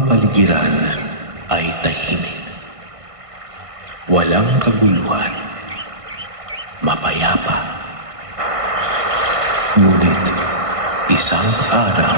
kapaligiran ay tahimik. Walang kaguluhan. Mapayapa. Ngunit isang araw,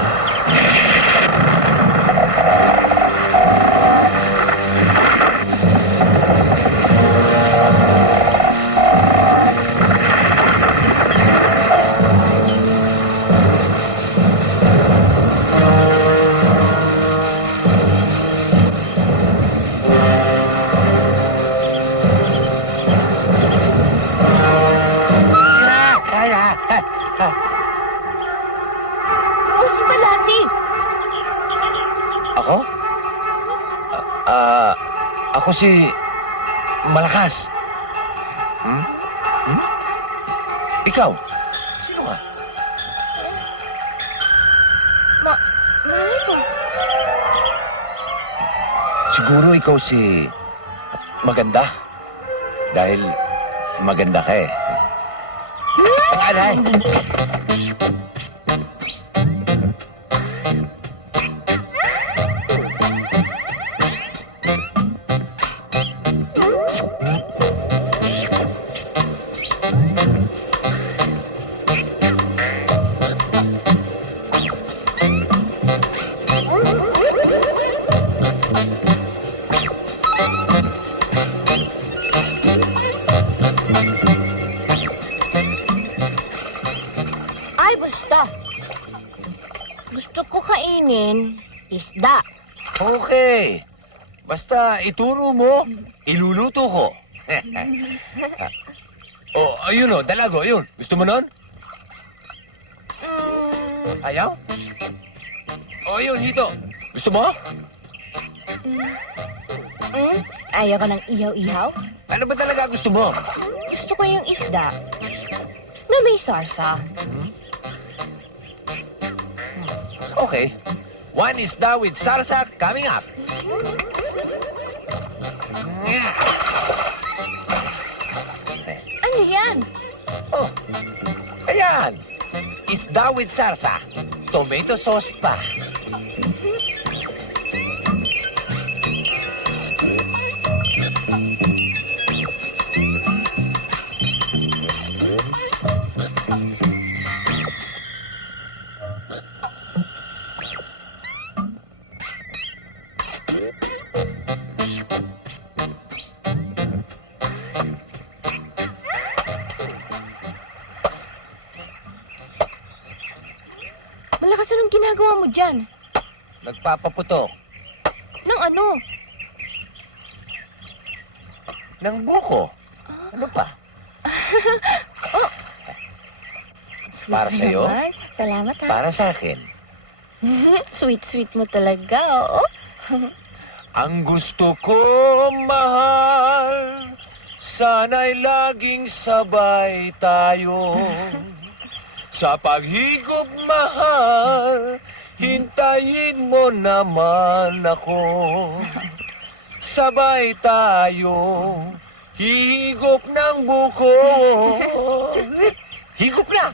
Oh, si Palasi! Ako? Ako si Malakas. Hmm? Hmm? Ikaw? Sino ka? Malay ko. Siguro ikaw si Maganda. Dahil maganda ka eh. Aray! Ay, basta. Gusto ko kainin isda. Okay. Basta ituro mo, iluluto ko. Oh, ayun o, dalago, ayun. Gusto mo nun? Ayaw? Oh, ayun, hito. Gusto mo? Ayaw ka ng ihaw-ihaw? Ano ba talaga gusto mo? Gusto ko yung isda na may sarsa. Okay. One isda with salsa coming up. Ano yan? Oh, ayan. Isda with salsa. Tomato sauce pa. Malakas, anong ginagawa mo dyan? Nagpapaputok. Nang ano? Ng buko. Ano pa? Sweet Para mo sa'yo? naman. Salamat, ha? Para sa akin. Sweet mo talaga, oo. Ang gusto ko, mahal, sana'y laging sabay tayo. Sa paghigop, mahal, hintayin mo naman ako. Sabay tayo, higop ng buko. Higop na!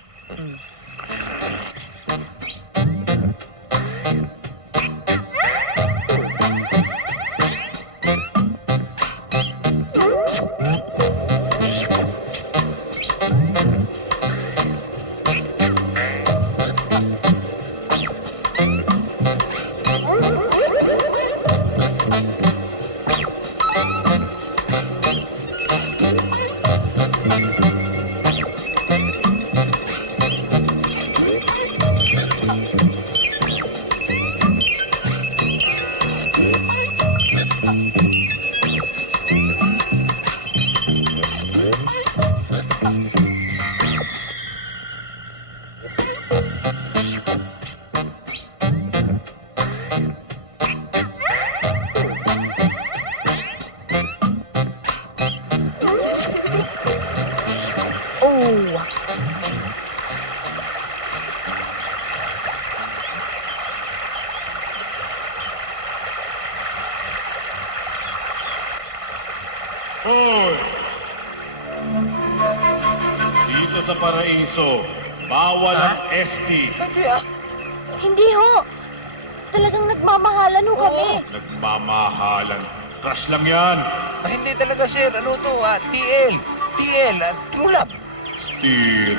Hoy! Dito sa paraiso, bawal ang ST. Hindi ho. Talagang nagmamahalan ho kami. Nagmamahalan. Crush lang yan. Hindi talaga, sir. Ano to? TL. TL. True love. Steer.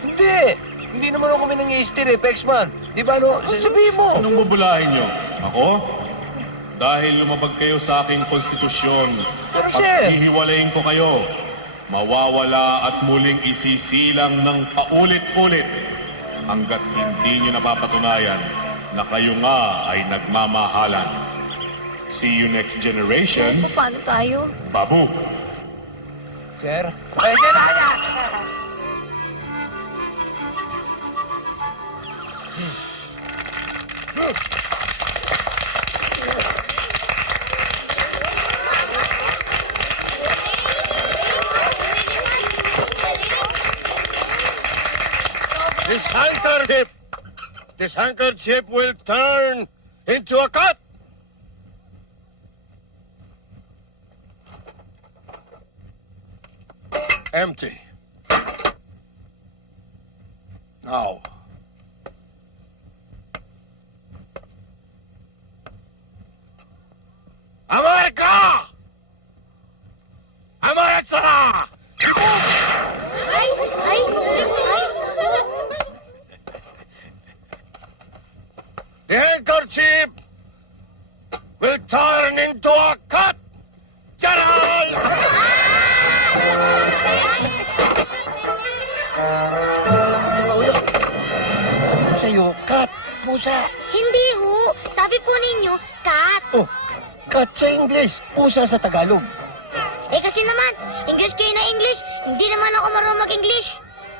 Hindi. Hindi naman ako minangi-steer eh, Pexman. Di ba, no? Sabihin mo. Anong bubulahin nyo? Ako? Dahil lumabag kayo sa aking konstitusyon Pero, at sir. hihiwalayin ko kayo, mawawala at muling isisilang ng paulit-ulit hanggat hindi nyo napapatunayan na kayo nga ay nagmamahalan. See you next generation, Paano tayo? Babu. Sir? Ay, sir! This handkerchief will turn into a cut. Empty. Now. America! America! Ay! Ay! Ay! The handkerchief will turn into a cut! General! Ano sa'yo? Cat. Pusa. Hindi ho. Sabi po ninyo, cat. Oh, cat sa English. Pusa sa Tagalog. Eh kasi naman, English kayo na English. Hindi naman ako marunong mag-English.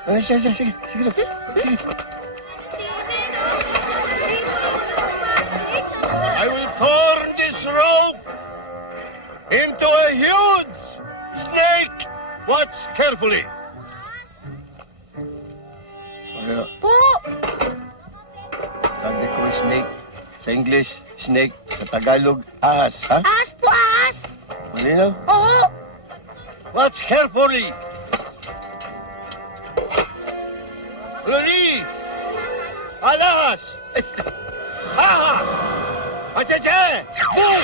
Ay, sige. Sige. I will turn this rope into a huge snake. Watch carefully. Po! Sabi ko snake. Sa English, snake. Sa Tagalog, ahas. Ha? Ahas po, ahas. Malinaw? Oo. Watch carefully. Ready? Alas! Ha! Acheche! Boom!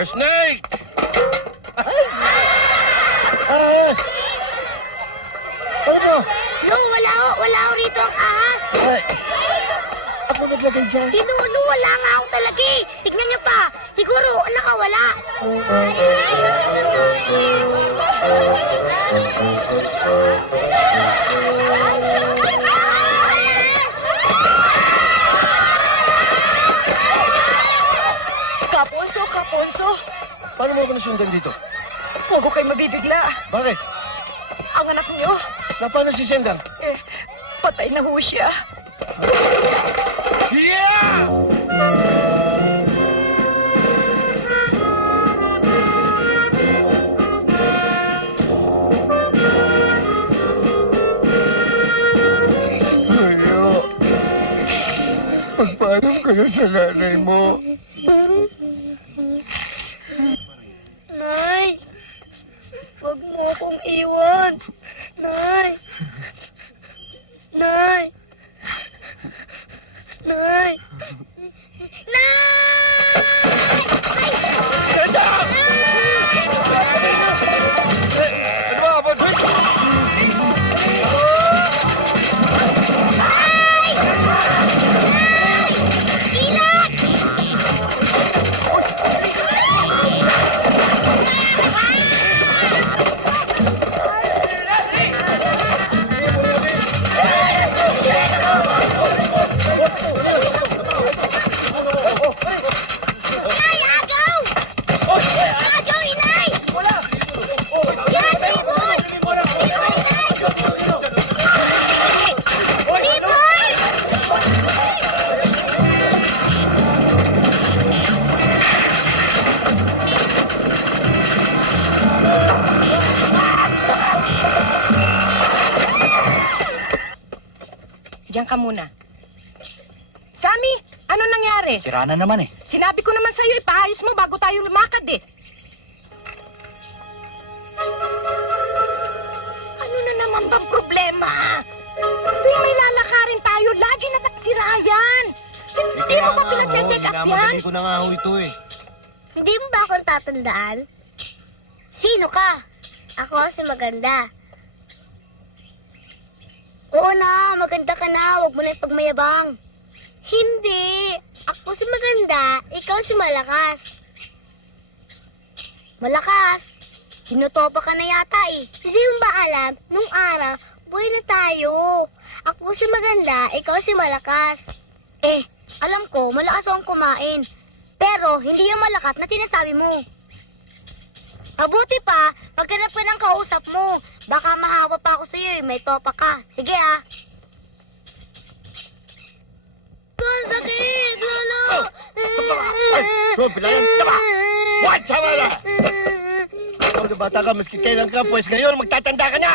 The snake! Ahas! Ano ba? No, wala ho rito ang ahas. Ay, ako naglagay dyan. Pinuno, wala nga ako talaga eh. Tignan niyo pa. Siguro, nakawala. Kaponso, Paano mo ako nasundan dito? huwag ko kayo mabibigla. Bakit? Ang anak niyo, Paano si Sendang? patay na ho siya. Yeah! Ano? Magpaalam ka na sa nanay mo. Nay, wag mo akong iwan. Nay. Nay. Nay. Nay, agaw! Agaw, inay! Yan, Ribon! Ribon! Diyan ka muna. Sammy, ano nangyari? Sira na naman eh. Sinabi ko naman sa'yo, ipaayos mo bago tayo lumakad eh. Ano na naman bang problema? Tuwing may lalakarin tayo, lagi na nagsira yan. Minamadali ko na nga ho ito eh. Hindi mo ba ako tatandaan? Sino ka? Ako si Maganda. Oo na, maganda ka na. Huwag mo na ipagmayabang. Hindi. Ako si Maganda, ikaw si Malakas. Malakas? Tinutopa ka na yata eh. Hindi mo ba alam, nung araw, buhay na tayo. Ako si Maganda, ikaw si Malakas. Eh, alam ko, malakas akong kumain. Pero, hindi yung malakas na sinasabi mo. Mabuti pa, maghanap ka ng kausap mo. Baka maawa pa ako sa'yo eh, may topa ka. Sige ah. Ang sakit, Lolo! Ay, pilayan, tama! What? Sama na! Ikaw na bata ka, maski kailan ka, pues ngayon, magtatanda ka na!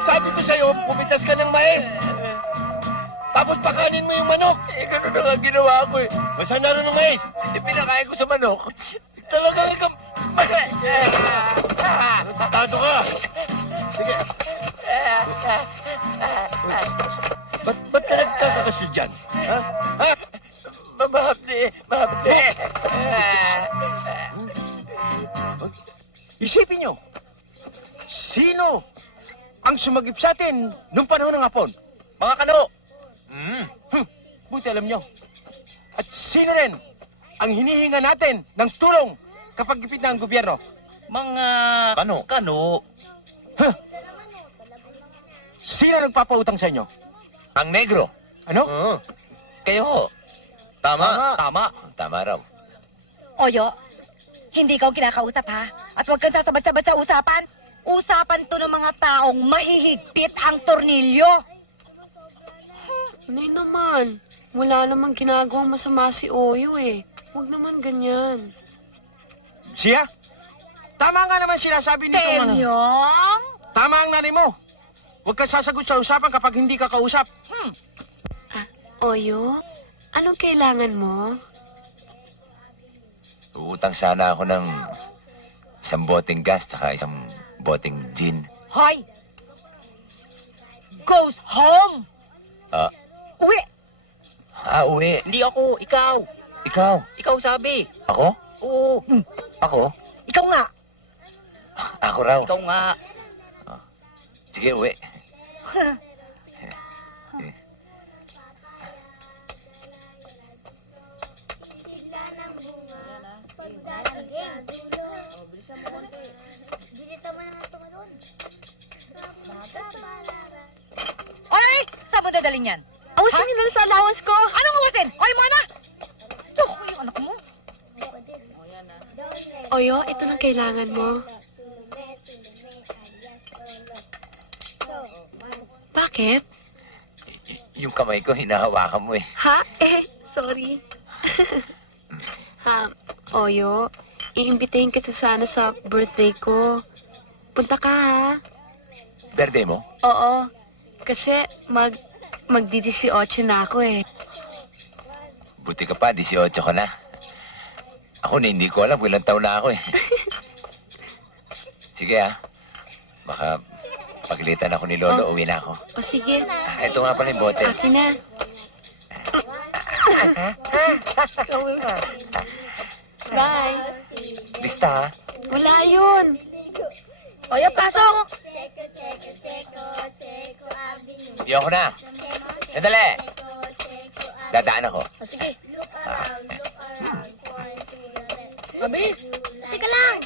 Sabi ko sa'yo, pumitas ka ng mais. Tapos pakanin mo yung manok. Eh, ganun na nga ginawa ko eh. Masaan na rin ng mais? Pinakain ko sa manok. Talagang ikaw... Tatado ka. Sige. Ba't ka nagkakasyo dyan? Ha? Ha? Mahapdi. Isipin nyo, sino ang sumagip sa atin nung panahon ng hapon? Mga kano. Buti alam nyo. At sino rin ang hinihinga natin ng tulong kapag gipit na ang gobyerno? Mga kano. Sino nagpapautang sa inyo? Ang negro. Ano? Kayo ho. Tama. Tama. Raw. Oyo, hindi ka kinakausap ha? At huwag kang sasabat-sabat sa usapan. Usapan to ng mga taong mahihigpit ang tornilyo. Nay naman, wala namang ginagawang masama si Oyo eh. Huwag naman ganyan. Siya? Tama nga naman sinasabi nito. Tenyong? Tama ang nanay mo. Huwag kang sasagot sa usapan kapag hindi ka kausap. Oyo, anong kailangan mo? Uutang sana ako ng isang boteng gas tsaka isang boteng gin. Hoy! Goes home! Ah, Uwi! uwi. Hindi ako, ikaw. Ikaw. Ikaw sabi. Ako? Oo, Ako? Ikaw nga! Ako raw. ikaw nga. Sige, uwi. Sila ng bunga, pagdalagay ang dulo. Bilisan mo naman ito ka doon. Oy! Saan mo dadalhin yan? Awasin niyo na sa allowance ko. Anong awasin? Oy, mana! Tuk, yung anak mo. Oyo, ito lang kailangan mo. Bakit? Yung kamay ko, hinahawakan mo eh. Ha? Sorry. Oyo, iimbitahin kita sana sa birthday ko. Punta ka ha? Birthday mo? Oo. Kasi magdi-18 na ako eh. Buti ka pa, 18 ka na. Ako na hindi ko alam kung ilang taon na ako eh. Sige baka pagalitan ako ni Lolo, uwi na ako. O sige, Ito nga pala yung bote. akin na. Bye. Lista ha? Wala yun. Oy, pasok! Iyo ko na. Sandali. Dadaan ako. O sige. Mabilis. Teka lang.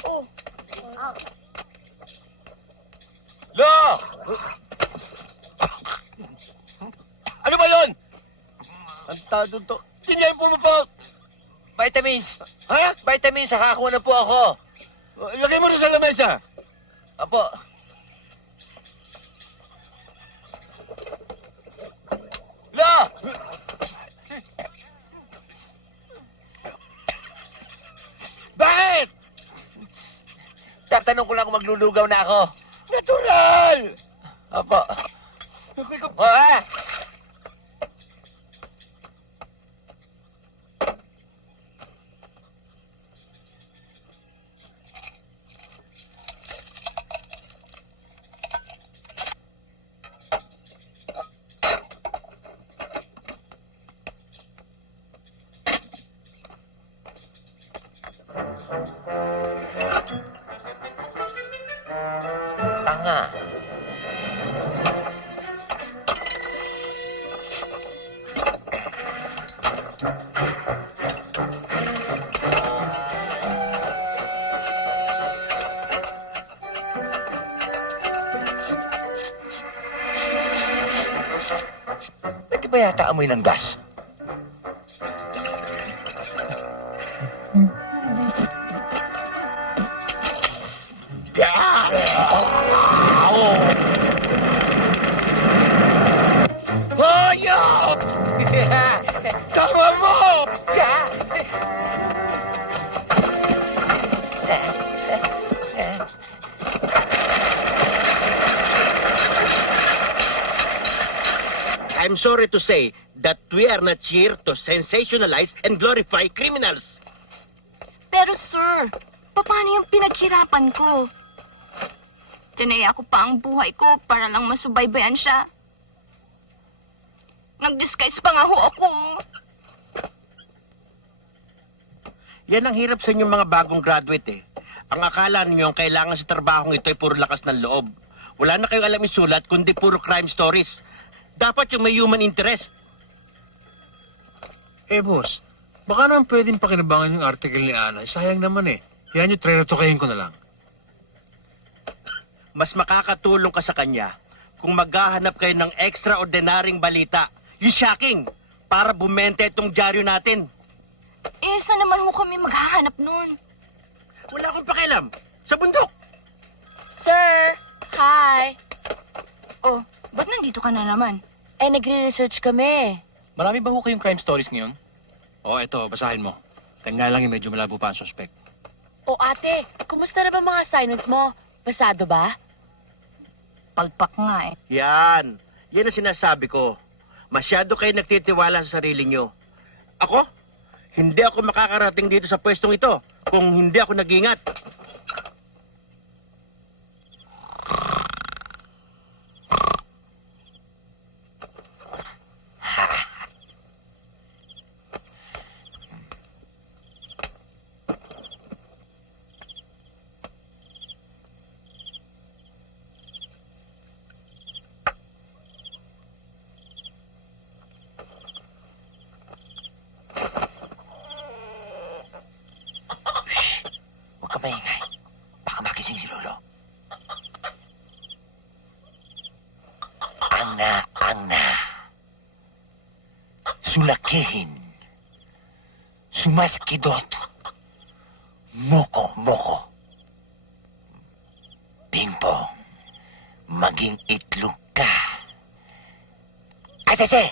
Lo! Ano ba yun? Ang tado to. Hindi po mo po. Vitamins. Ha? Vitamins, nakakuha na po ako. Lagay mo rin sa lamesa. Apo. Lo! Bakit? malulugaw na ako. Natural! Opo. Okay ka. O, ha? Tanga. Pwede ba yata amoy ng gas? Hoyo! Tama mo! I'm sorry to say that we are not here to sensationalize and glorify criminals. Pero sir, paano yung pinaghirapan ko? Tinaya ko pa ang buhay ko para lang masubaybayan siya. Nag-disguise pa nga ho ako. Yan ang hirap sa inyong mga bagong graduate eh. Ang akala ninyo ang kailangan sa trabahong ito ay puro lakas ng loob. Wala na kayong alam isulat kundi puro crime stories. Dapat yung may human interest. Eh, boss, baka naman pwedeng pakinabangan yung article ni Ana. Sayang naman eh. Yan yung treretokahin ko na lang. Mas makakatulong ka sa kanya kung maghahanap kayo ng extraordinaryong balita. Yung shocking, para bumente itong dyaryo natin. Eh, saan naman ho kami maghahanap nun? Wala akong pakialam. Sa bundok. Sir! Hi! Oh, ba't nandito ka na naman? Eh, nagre-research kami. Marami ba ho kayong crime stories ngayon? Oh, eto, basahin mo. Kanya lang yung medyo malabo pa ang suspect. O ate, kumusta na ba mga assignments mo? Pasado ba? Palpak nga eh. Yan. Yan ang sinasabi ko. Masyado kayo nagtitiwala sa sarili nyo. Ako? Hindi ako makakarating dito sa pwestong ito kung hindi ako nag-ingat. Huwag ka maingay. Baka makising si Lolo. Ana. Sulakihin. Sumaskidot. Moko. Pingpong. Maging itlog ka. Atase!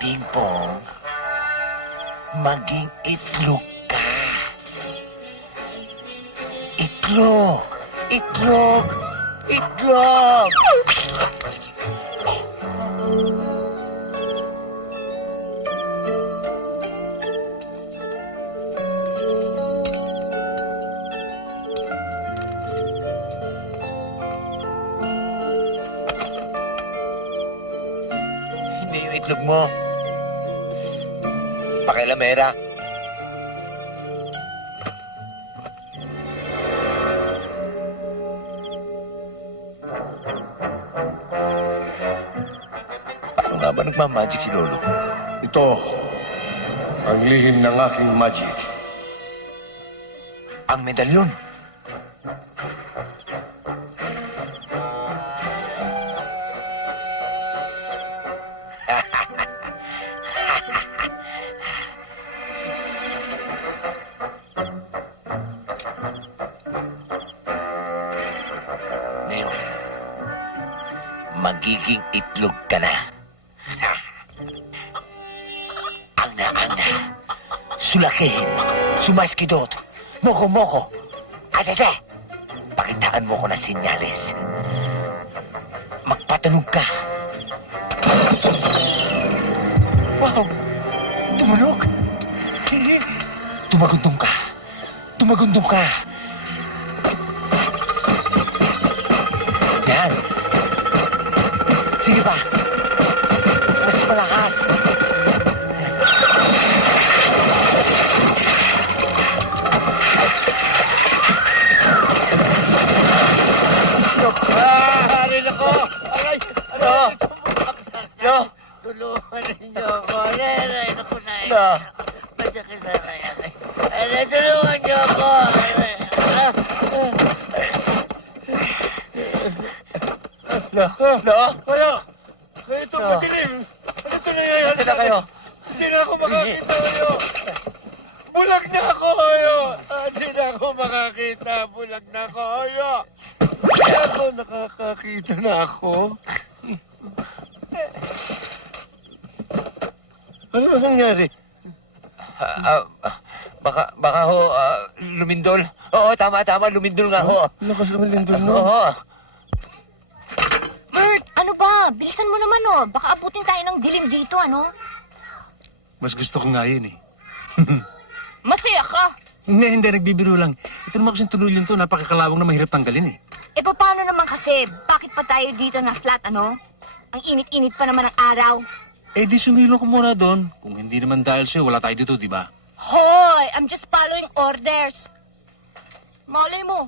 Pingpong, maging itlog ka. Itlog. Hindi yung itlog mo. Pakilamera. Paano nga ba nagmamagic si Lolo? Ito ang lihim ng aking magic. Ang medalyon. Ngayon, magiging itlog ka na. sulakihin, sumaskidot, moko-moko. Atete, pakitaan mo ko ng senyales. Magpatunog ka. Wow! Tumunog! Tumagundong ka. Tumagundong ka. Yan. Sige pa. Mas malakas. Harin ako! Aray! Lo! Lo! Tulungan ninyo ako. Aray, naku na. Lo! Masakit na yan. Aray, tulungan niyo ako. Aray. Lo! Lo! Kayo! Ito madilim. Ano ito nangyayari? Nasaan na kayo? Hindi na ako makakita kayo. Bulag na ako kayo. Hindi na ako makakita. Bulag na ako kayo. Hindi ako nakakakita na ako. Ano ba nangyari? Baka ho, lumindol. Oo, tama, lumindol nga ho. Lakas naman lindol no? Oo. Bert, ano ba? Bilisan mo naman, oh. Baka aputin tayo ng dilim dito, ano? Mas gusto ko nga yun eh. Masaya ka. Hindi, nagbibiro lang. Ito naman kasing tunulin to, napakakalawang na mahirap tanggalin eh. Eh, paano naman kasi? Bakit pa tayo dito na flat, ano? Ang init-init pa naman ng araw. Eh di sumilong ko muna doon. Kung hindi naman dahil sa'yo, wala tayo dito, di ba? Hoy! I'm just following orders. Malay mo,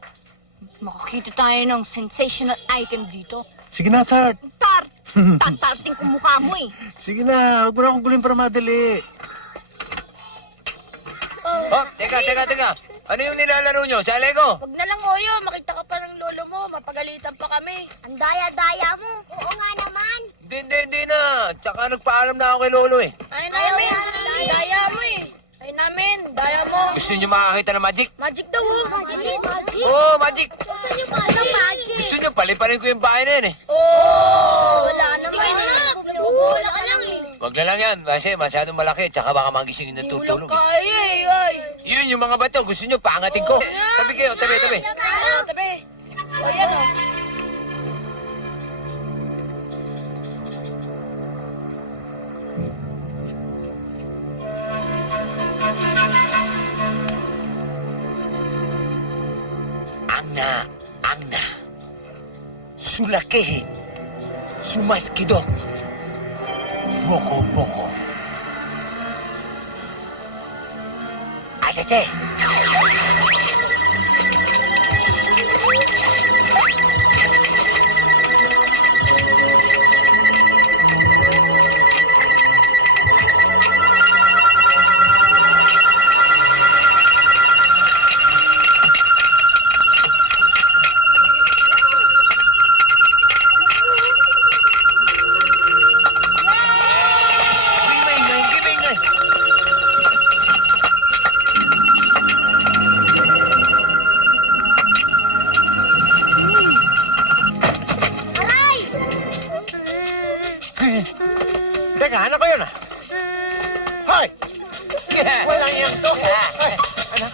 makakita tayo ng sensational item dito. Sige na, Tart. Tart! Tatarting ko mukha mo eh. Sige na, huwag mo na akong gulin para madali. Oh, teka. Ano yung nilalaro nyo? Sa Lego? Wag na lang, Oyo. Makita ka pa ng lolo mo. Mapagalitan pa kami. Ang daya-daya mo. Oo nga naman. Hindi na. Tsaka nagpaalam na ako kay Lolo eh. Ay namin. Daya mo eh. Ay namin. Daya mo. Gusto nyo makakita ng magic? Magic daw, oh. Magic? Oo, magic. Gusto niyo pa ng magic? Gusto nyo, paliparin ko yung bahay na yan eh. Oh! Wala naman. Sige na. Wala ka lang eh. Wag na lang yan, kasi masyadong malaki, tsaka baka magisingin na tutulog. Kaya eh, ay. Yun yung mga bato, gusto nyo, paangatin ko. Tabi kayo, tabi. Tabi. O, yan o. Ang na. Sulakihin. Sumaskidot. Moko-moko. Atete! Teka, ano ko yun ah? Hoy! Walang yan to! Hoy! Ano?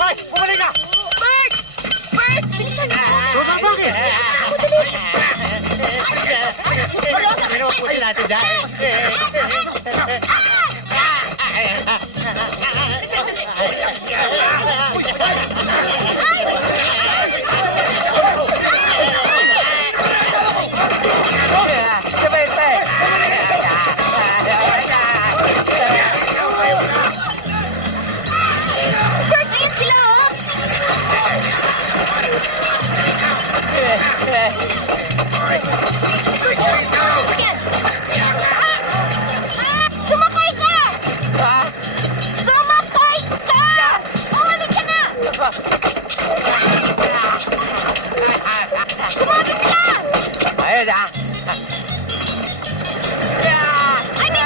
Hoy! Bumalik ka! Bert! Bert! Bilisan mo! Bakit? Ano po natin dahil? Bert, ayun sila, oh! Sumakay ka! Sumakay ka! Umalik ka na! Kumapit ka! Ayun ah. Ay, may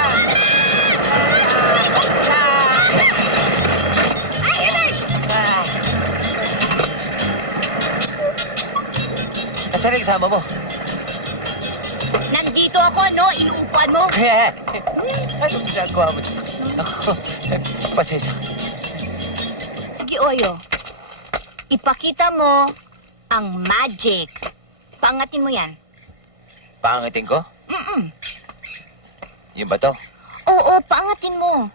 Ay, Bert! Nasaan yung kasama mo? Nandito ako, no? Inuupuan mo. Anong ginagawa mo? Ako, Pasensya. Sige, Oyo. Ipakita mo ang magic. Paangatin mo yan. Paangitin ko? Mm-mm. Yun ba to? Oo, paangatin mo.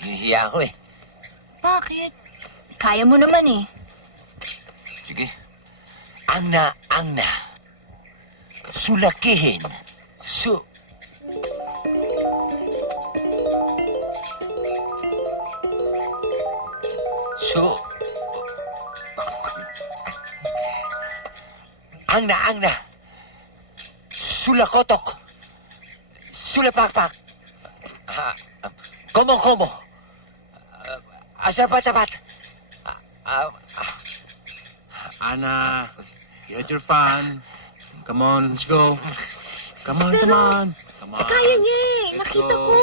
Hihiya ako eh. Bakit? Kaya mo naman eh. Sige. Ang na. Sulakihin. Su... Ang na. Sulakotok. Sulapakpak. Komo. Asapat-apat. Ana, you had your fun. Come on, let's go. Come on. Come on. Kaya niya eh. Let's Nakita go. ko.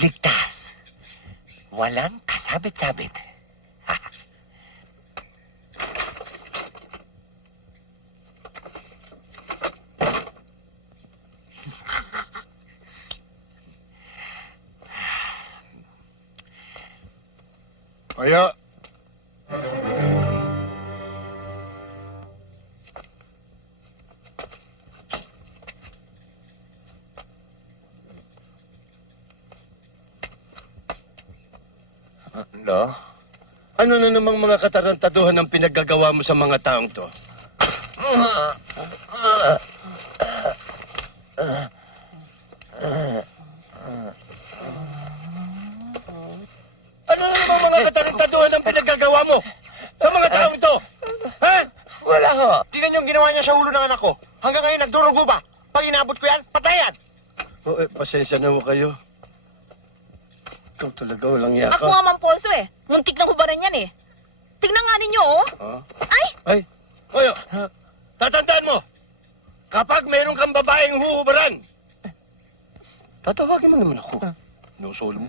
Ligtas. Walang kasabit-sabit. Kaya, No? ano na namang mga katarantaduhan ang pinaggagawa mo sa mga taong to? Ano na namang mga katarantaduhan ang pinaggagawa mo sa mga taong to? Ha? Wala ho. Tingnan yung ginawa niya sa ulo ng anak ko. Hanggang ngayon nagdurugo pa. Pag inabot ko yan, patayan! Pasensya na mo kayo. Ikaw talaga walang yaka. Ako nga, Ma'am Ponso eh. Muntik na hubaran yan eh. Tingnan nga ninyo oh. Ah? Ay! Ay, oyo, tatandaan mo, kapag mayroon kang babaeng huhubaran, tatawagin mo naman ako. Nosol mo.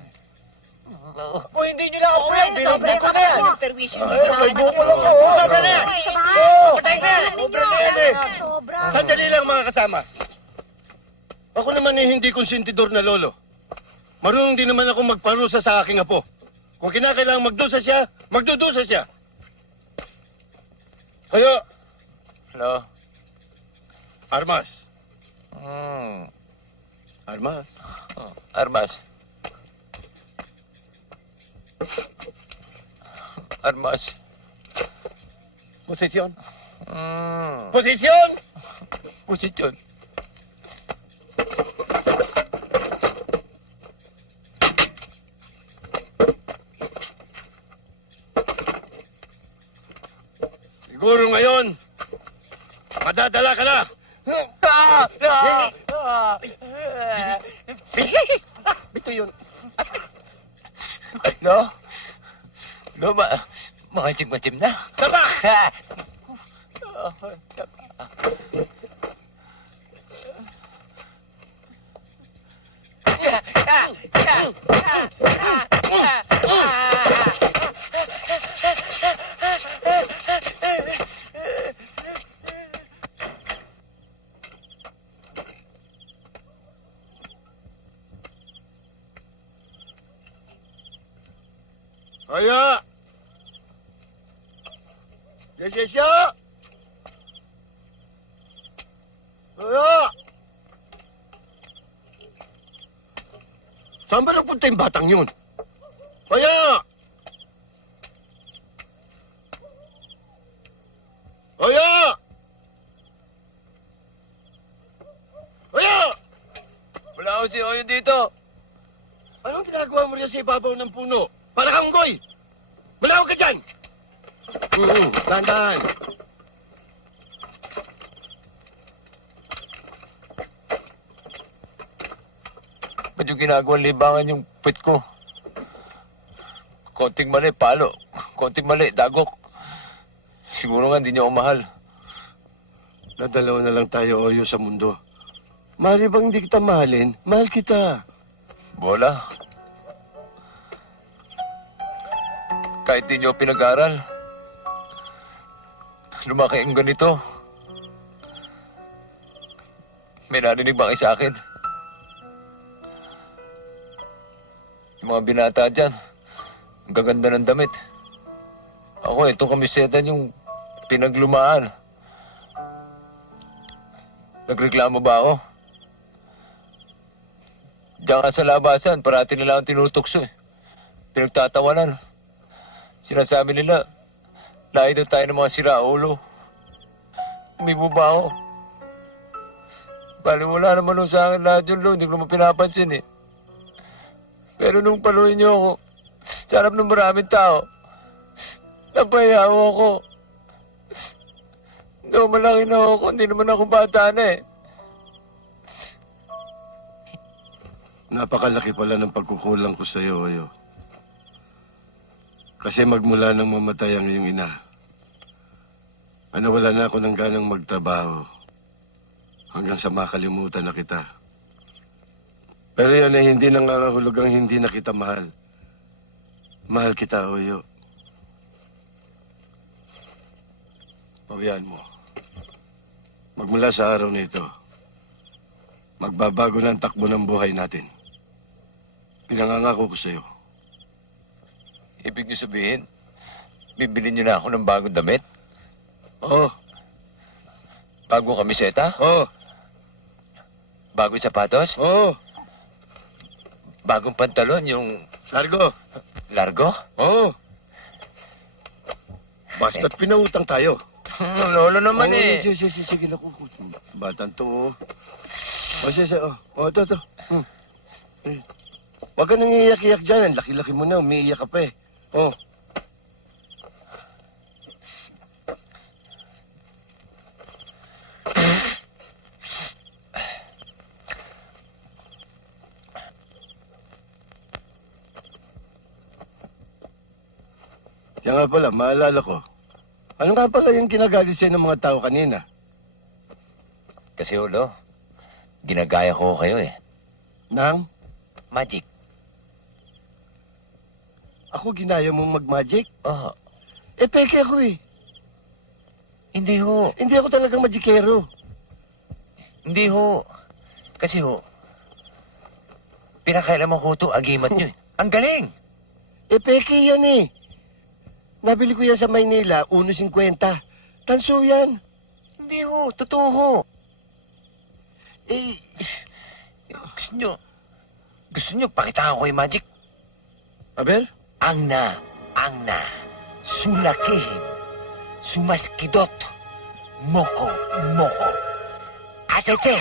Kung hindi nyo lang ako yan, binubog ko na yan. Perwisyon Ay, may buko lang ako. Sobra na yan. Patay ka! Sobra na yan eh. Sandali lang mga kasama. Ako naman eh hindi konsentidor na lolo. Marunong din naman ako magparusa sa aking apo. Kung kinakailangan magdusa siya, magdudusa siya. Kaya, Hello? armas. Hmm. Armas. Armas. Armas. Posisyon. Hmm. Posisyon! Posisyon. Siguro ngayon, madadala ka na. Bito yun. No? No, mga chim-chim na. Tama! Kaya! Yes! Kaya! Saan ba nagpunta yung batang yun? Kaya! Kaya! Kaya! Wala ako si Oyo dito. Anong ginagawa mo riyan sa ibabaw ng puno? Para kang goy! Malaw ka dyan! Dahan-dahan. Ba't yung ginagawang libangan yung pit ko? Konting mali, palo. Konting mali, dagok. Siguro nga hindi niyo ako mahal. Nadalawa na lang tayo, Oyo, sa mundo. Mali bang hindi kita mahalin? Mahal kita. Bola. Kahit di niyo pinag-aral, lumaki ang ganito. May narinig ba kayo sa akin? Yung mga binata dyan, ang gaganda ng damit. Ako, itong kamiseta yung pinaglumaan. Nagreklamo ba ako? Diyan nga sa labasan, parati nila ang tinutokso eh. Pinagtatawanan. Sinasabi nila, lahi daw tayo ng mga siraulo. Umibo ba ako? Bali, wala naman nung sa akin lahat yun, Lo. Hindi ko naman pinapansin eh. Pero nung paluin niyo ako, sa harap ng maraming tao, napahiyaw ako. No, malaki na ako. Hindi naman ako bata na eh. Napakalaki pala ng pagkukulang ko sa'yo, Oyo. Kasi magmula nang mamatay ang iyong ina, wala na ako ng ganang magtrabaho hanggang sa makalimutan na kita. Pero yan ay hindi nangangahulugang hindi na kita mahal. Mahal kita, Oyo. Pabayaan mo. Magmula sa araw na ito, magbabago na ang takbo ng buhay natin. Pinangangako ko sa'yo. Ibig niyo sabihin, bibili niyo na ako ng bagong damit? Oo. Bagong kamiseta? Oo. Bagong sapatos? Oo. Bagong pantalon, yung... Largo. Largo? Oo. Basta't pinautang tayo. Lolo naman eh. Sige, naku. Batang to, oh. Sige. Ito. Huwag ka nang iiyak-iyak dyan. Ang laki-laki mo na. Umiiyak ka pa eh. Oh. Yan nga pala, maalala ko. Ano nga pala yung kinagalit sa'yo ng mga tao kanina? Kasi ulo, ginagaya ko kayo eh. Nang? Magic. Ako ginaya mong mag-magic? Oo. Eh, peke ako eh. Hindi ho. Hindi ako talagang magikero. Hindi ho. Kasi ho, pinakailaman ko ito, agimat nyo eh. Ang galing! Eh, peke yan eh. Nabili ko yan sa Maynila, 1.50. Tanso yan. Hindi ho, totoo ho. Eh, gusto nyo, pakitaan ko yung magic. Abel? Ang na, sulakihin, sumaskidot, moko, atete.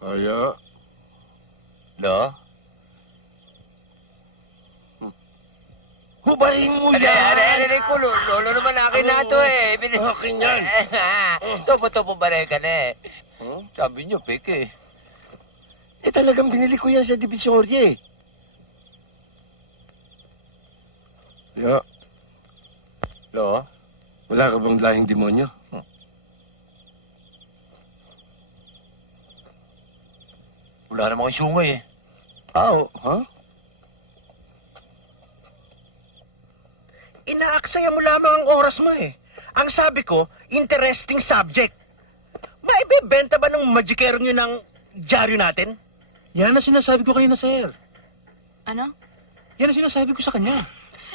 Kaya? No? Hubarin mo yan! Aray ko, lolo naman akin na ito eh. Akin yan. Topo-topo baray ka na eh. Sabi niyo, peke. Eh, talagang binili ko yan sa Divisoria eh. Ya, No? wala ka bang lahing demonyo? Wala naman kang sungay eh. Ha? Inaaksaya mo lamang ang oras mo eh. Ang sabi ko, interesting subject. Maibebenta ba ng magikero nyo ng dyaryo natin? Yan ang sinasabi ko kayo na, sir. Ano? Yan ang sinasabi ko sa kanya.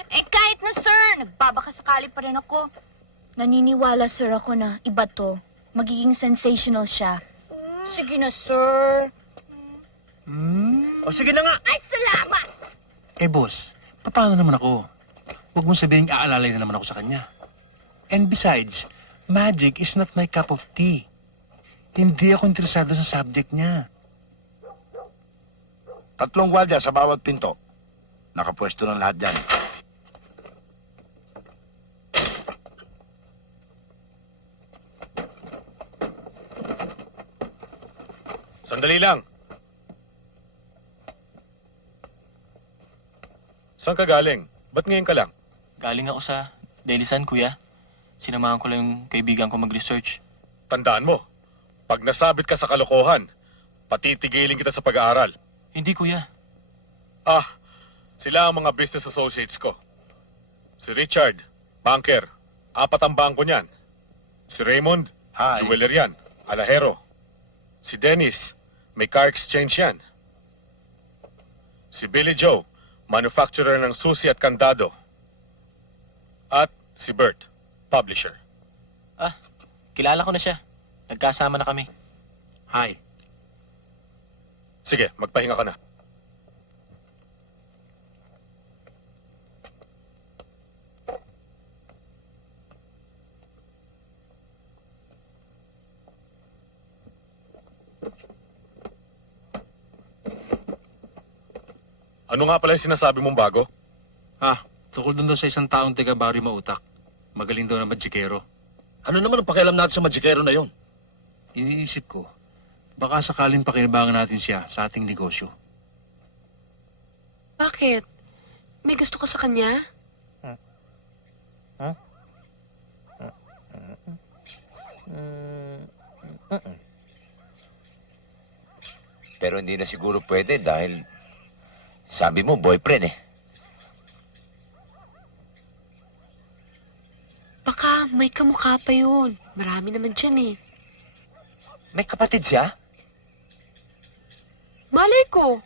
Eh kahit na sir, nagbabakasakali pa rin ako. Naniniwala sir ako na iba to. Magiging sensational siya. Sige na sir. O sige na nga. Ay, salamat! Eh, boss, paano naman ako? Huwag mong sabihin aalalay na naman ako sa kanya. And besides, magic is not my cup of tea. Hindi ako interesado sa subject niya. 3 gwaldiya sa bawat pinto. Nakapwesto ng lahat dyan. Sandali lang. Saan ka galing? Ba't ngayon ka lang? Galing ako sa Daily Sun, kuya. Sinamahan ko lang yung kaibigan ko mag-research. Tandaan mo, pag nasabit ka sa kalokohan, patitigilin kita sa pag-aaral. Hindi, kuya. Ah, sila ang mga business associates ko. Si Richard, banker. 4 ang bangko niyan. Si Raymond, Hi. jeweler yan, alahero. Si Dennis, may car exchange yan. Si Billy Joe, manufacturer ng susi at kandado. At si Bert, publisher. Ah, kilala ko na siya. Nagkasama na kami. Hi. Sige, magpahinga ka na. Ano nga pala yung sinasabi mong bago? Tukol doon daw sa isang taong taga-Barrio Mautak. Magaling daw na magikero. Ano naman ang pakialam natin sa magikero na yon? Iniisip ko, baka sakaling pakinabangan natin siya sa ating negosyo. Bakit? May gusto ka sa kanya? Pero hindi na siguro pwede dahil sabi mo boyfriend eh. Baka may kamukha pa yun. Marami naman dyan eh. May kapatid siya? Malay ko.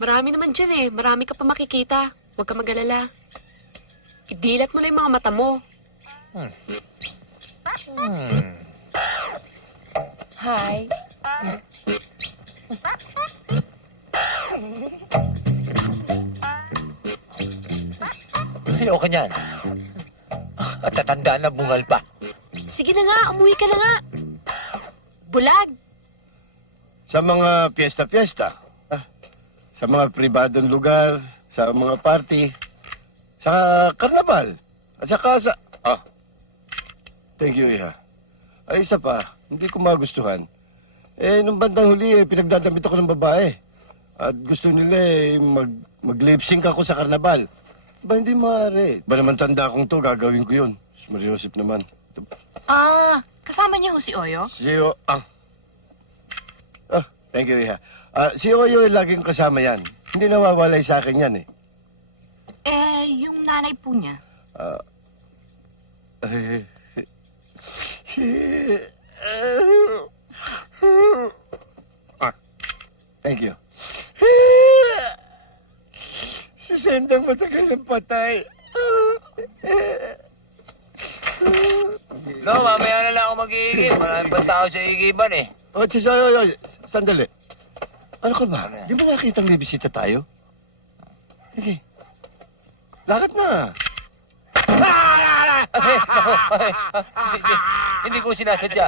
Marami naman dyan eh. Marami ka pa makikita. Huwag ka mag-alala. Idilat mo lang yung mga mata mo. Hi. Ayoko niyan. At tatandaan na bungal pa. Sige na nga, umuwi ka na nga. Bulag. Sa mga piyesta-piyesta. Sa mga pribadong lugar, sa mga party, sa karnabal, at saka sa... Thank you, Iha. Ay, isa pa, hindi ko magustuhan. Nung bandang huli, pinagdadamit ako ng babae. At gusto nila mag-lip sync ako sa karnabal. Ba, hindi maaari. Ba naman tanda akong to, gagawin ko yun. Mariosip naman. Kasama niyo si Oyo? Thank you, Iha. Si Oyo, laging kasama yan. Hindi nawawalay sa akin yan, eh. Yung nanay po niya. Thank you. Si Sendang matagal ng patay. No, mamaya na lang ako mag-iigib. Marami pang tao sa iigiban eh. Sandali. Ano ka ba? Di mo nakitang may bisita tayo? Sige. Lakad na. Hindi ko sinasadya.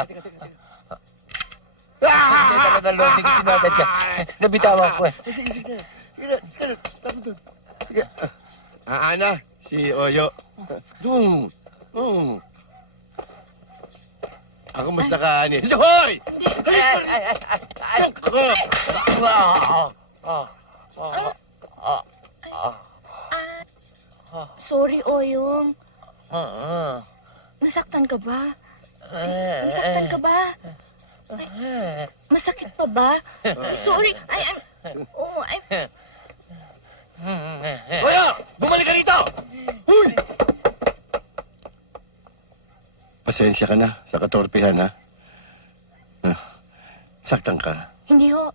Hindi ko sinasadya. Nabitawan ko eh. Sige. Sige. Ana, si Oyo. Doon. Ako mas nakaani. Hoy! Sorry, Oyong. Nasaktan ka ba? Nasaktan ka ba? Masakit pa ba? Sorry. Oyo! Bumalik ka rito! Huy! Pasensya ka na sa katorpihan, ha? Saktan ka. Hindi ho.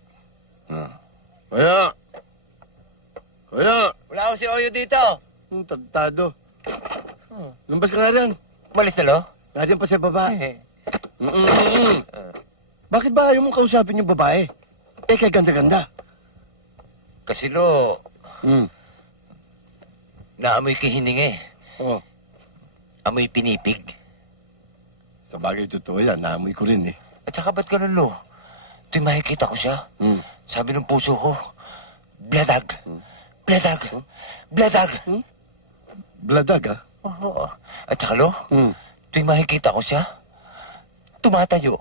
Oyo! Oyo! Wala ako si Oyo dito. Tagtado. Lumbas ka nga rin. Umalis na lo? Nandiyan pa sa baba. Bakit ba ayaw mong kausapin yung babae? Eh, kay ganda-ganda. Kasi lo, Hmm. naamoy kihiningi. Oh. Amoy pinipig. Sa bagay, totoo yan. Naamoy ko rin eh. At saka ba't ganun, lo? Tuwing makikita ko siya, sabi ng puso ko, bladag, bladag, bladag. Bladag, ah. Oo. At saka, lo, Hmm. tuwing makikita ko siya, tumatayo.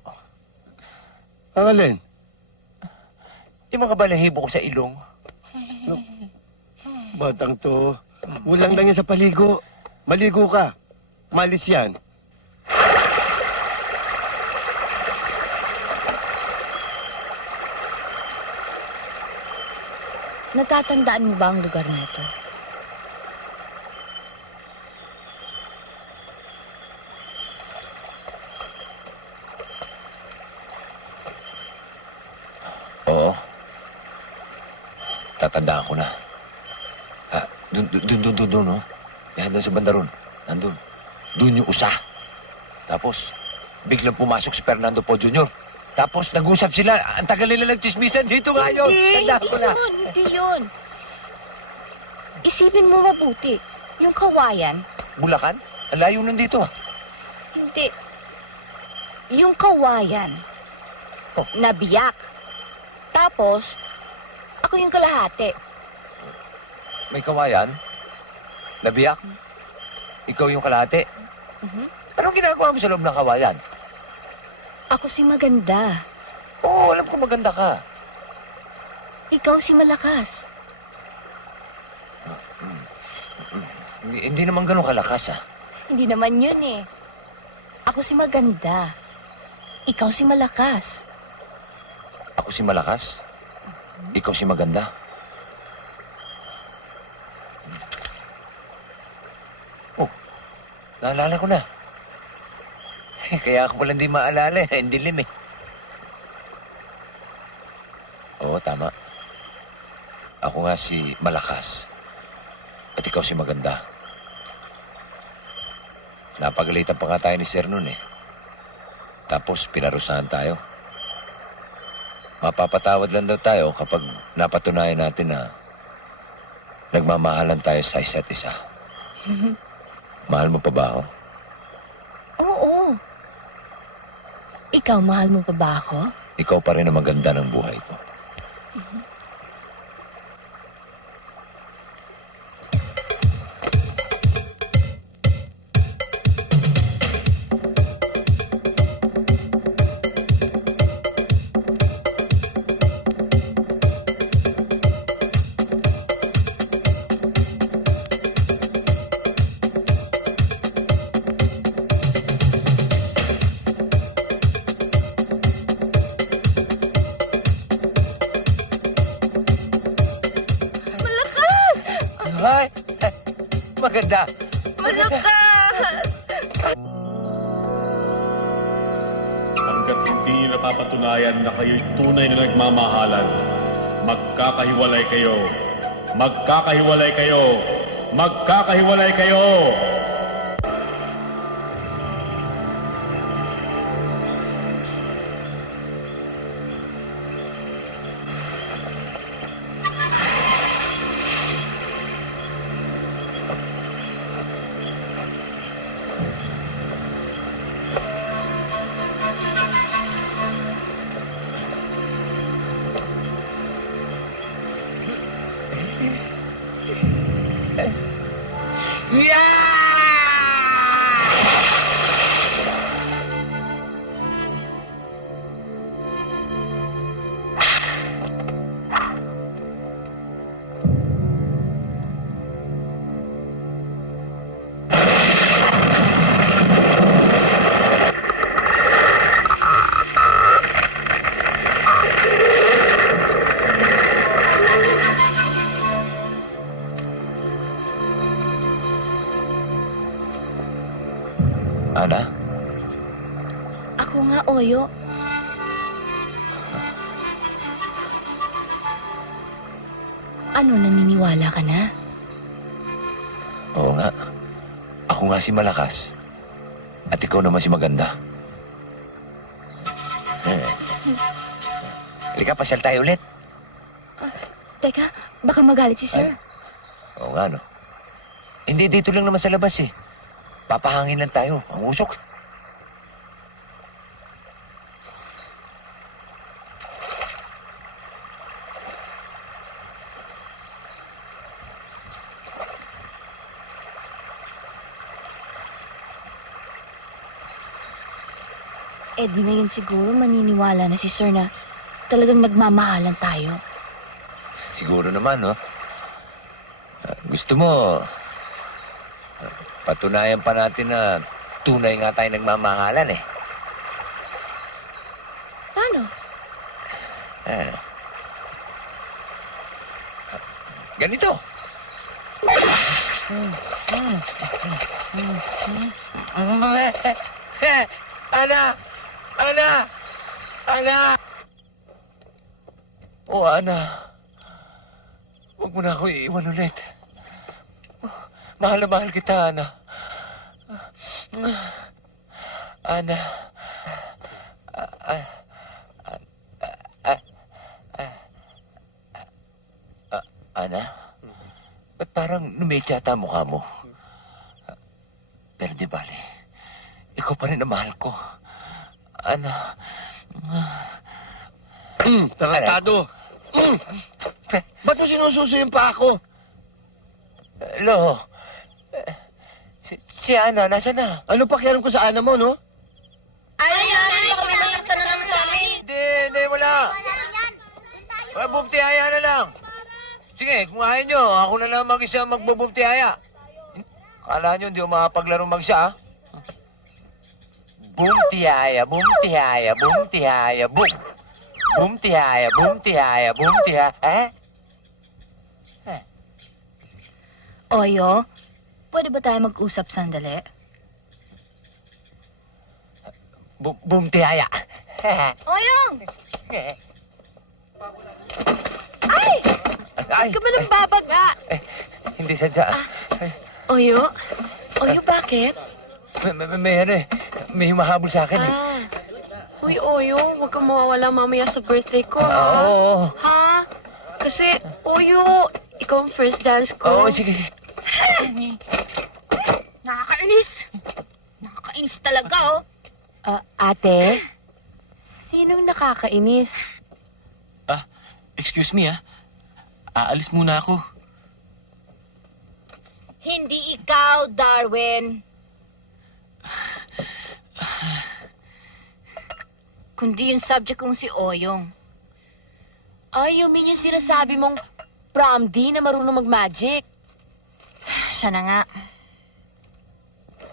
Ang alin? Yung mga balahibo ko sa ilong. Batang to. Ulang lang yan sa paligo. Maligo ka. Malis yan. Natatandaan mo ba ang lugar na ito? Oo. Tatandaan ko na. Ah, dun, no? Yan, doon sa banda ron. Nandun. Doon yung usa. Tapos, biglang pumasok si Fernando Po Jr. Tapos, nag-usap sila. Ang tagal nila nagchismisan. Dito nga yun. Tandaan ko na. Hindi yun. Isipin mo mabuti. Yung kawayan, Bulacan? Ang layo nandito, ah. hindi. Yung kawayan, nabiyak. Tapos, ako yung kalahati. May kawayan? Nabiyak? Ikaw yung kalahati? Anong ginagawa mo sa loob ng kawayan? Ako si maganda. Oo, alam ko maganda ka. Ikaw si malakas. Hindi naman ganun kalakas, ah. Hindi naman yun eh. Ako si maganda. Ikaw si malakas. Ako si malakas. Ikaw si maganda. Oh, naalala ko na. Kaya ako pala hindi maalala eh. Hindi lim eh. Oo, tama. Ako nga si malakas. At ikaw si maganda. Napagalitan pa nga tayo ni Sir noon eh. Tapos pinarusahan tayo. Mapapatawad lang daw tayo kapag napatunayan natin na nagmamahalan tayo sa isa't isa. Mahal mo pa ba ako? Oo. Ikaw, mahal mo pa ba ako? Ikaw pa rin ang maganda ng buhay ko. Ay! Maganda! Hanggat hindi niyo napapatunayan na kayo'y tunay na nagmamahalan, magkakahiwalay kayo. Magkakahiwalay kayo. Magkakahiwalay kayo. Ana? Ako nga, Oyo. Ano, naniniwala ka na? Oo nga. Ako nga si malakas. At ikaw naman si maganda. Halika, pasyal tayo ulit. Teka, baka magalit si sir. Oo nga, no? Hindi, dito lang naman sa labas eh. Papahangin lang tayo. Ang usok. Eh di ngayon siguro maniniwala na si sir na talagang nagmamahalan tayo. Siguro naman, no? Gusto mo, patunayan pa natin na tunay nga tayo nagmamahalan eh. Paano? Ganito. Ana! Ana! Ana! Oh, Ana. Huwag mo na ako iiwan ulit. Mahal na mahal kita, Ana. Ana. Ana? Ba't parang lumitsa ata mukha mo? Pero di bale, ikaw pa rin ang mahal ko. Ana. Tarantado. Ba't mo sinususo yung pa ako? Lo, si Ana, nasa na? Ano pakialam ko sa ana mo, no? Hindi, wala. Bumtihaya na lang. Sige, kung ayaw nyo, ako na lang mag-isa magbubumtihaya. Akala nyo hindi ko makapaglaro mag-isa, ha? Bumtihaya, bumtihaya, bumtihaya, bum. Bumtihaya, bumtihaya, bumtihaya. Oyo, pwede ba tayo mag-usap sandali? Bumtihaya. Oyong! Ay! Ka ba ng babaga? Hindi sadya. Oyo? Oyo, bakit? May humahabol sa akin. Uy, Oyo, huwag kang mawawala mamaya sa birthday ko, Oo. Ha? Kasi, Oyo, ikaw ang first dance ko. Oo, sige. Nakakainis. Nakakainis talaga, oh. Ate? Sinong nakakainis? Excuse me, aalis muna ako. Hindi ikaw, Darwin. Kundi yung subject kong si Oyong. Ay, you mean yung sinasabi mong prom D na marunong mag-magic? Siya na nga.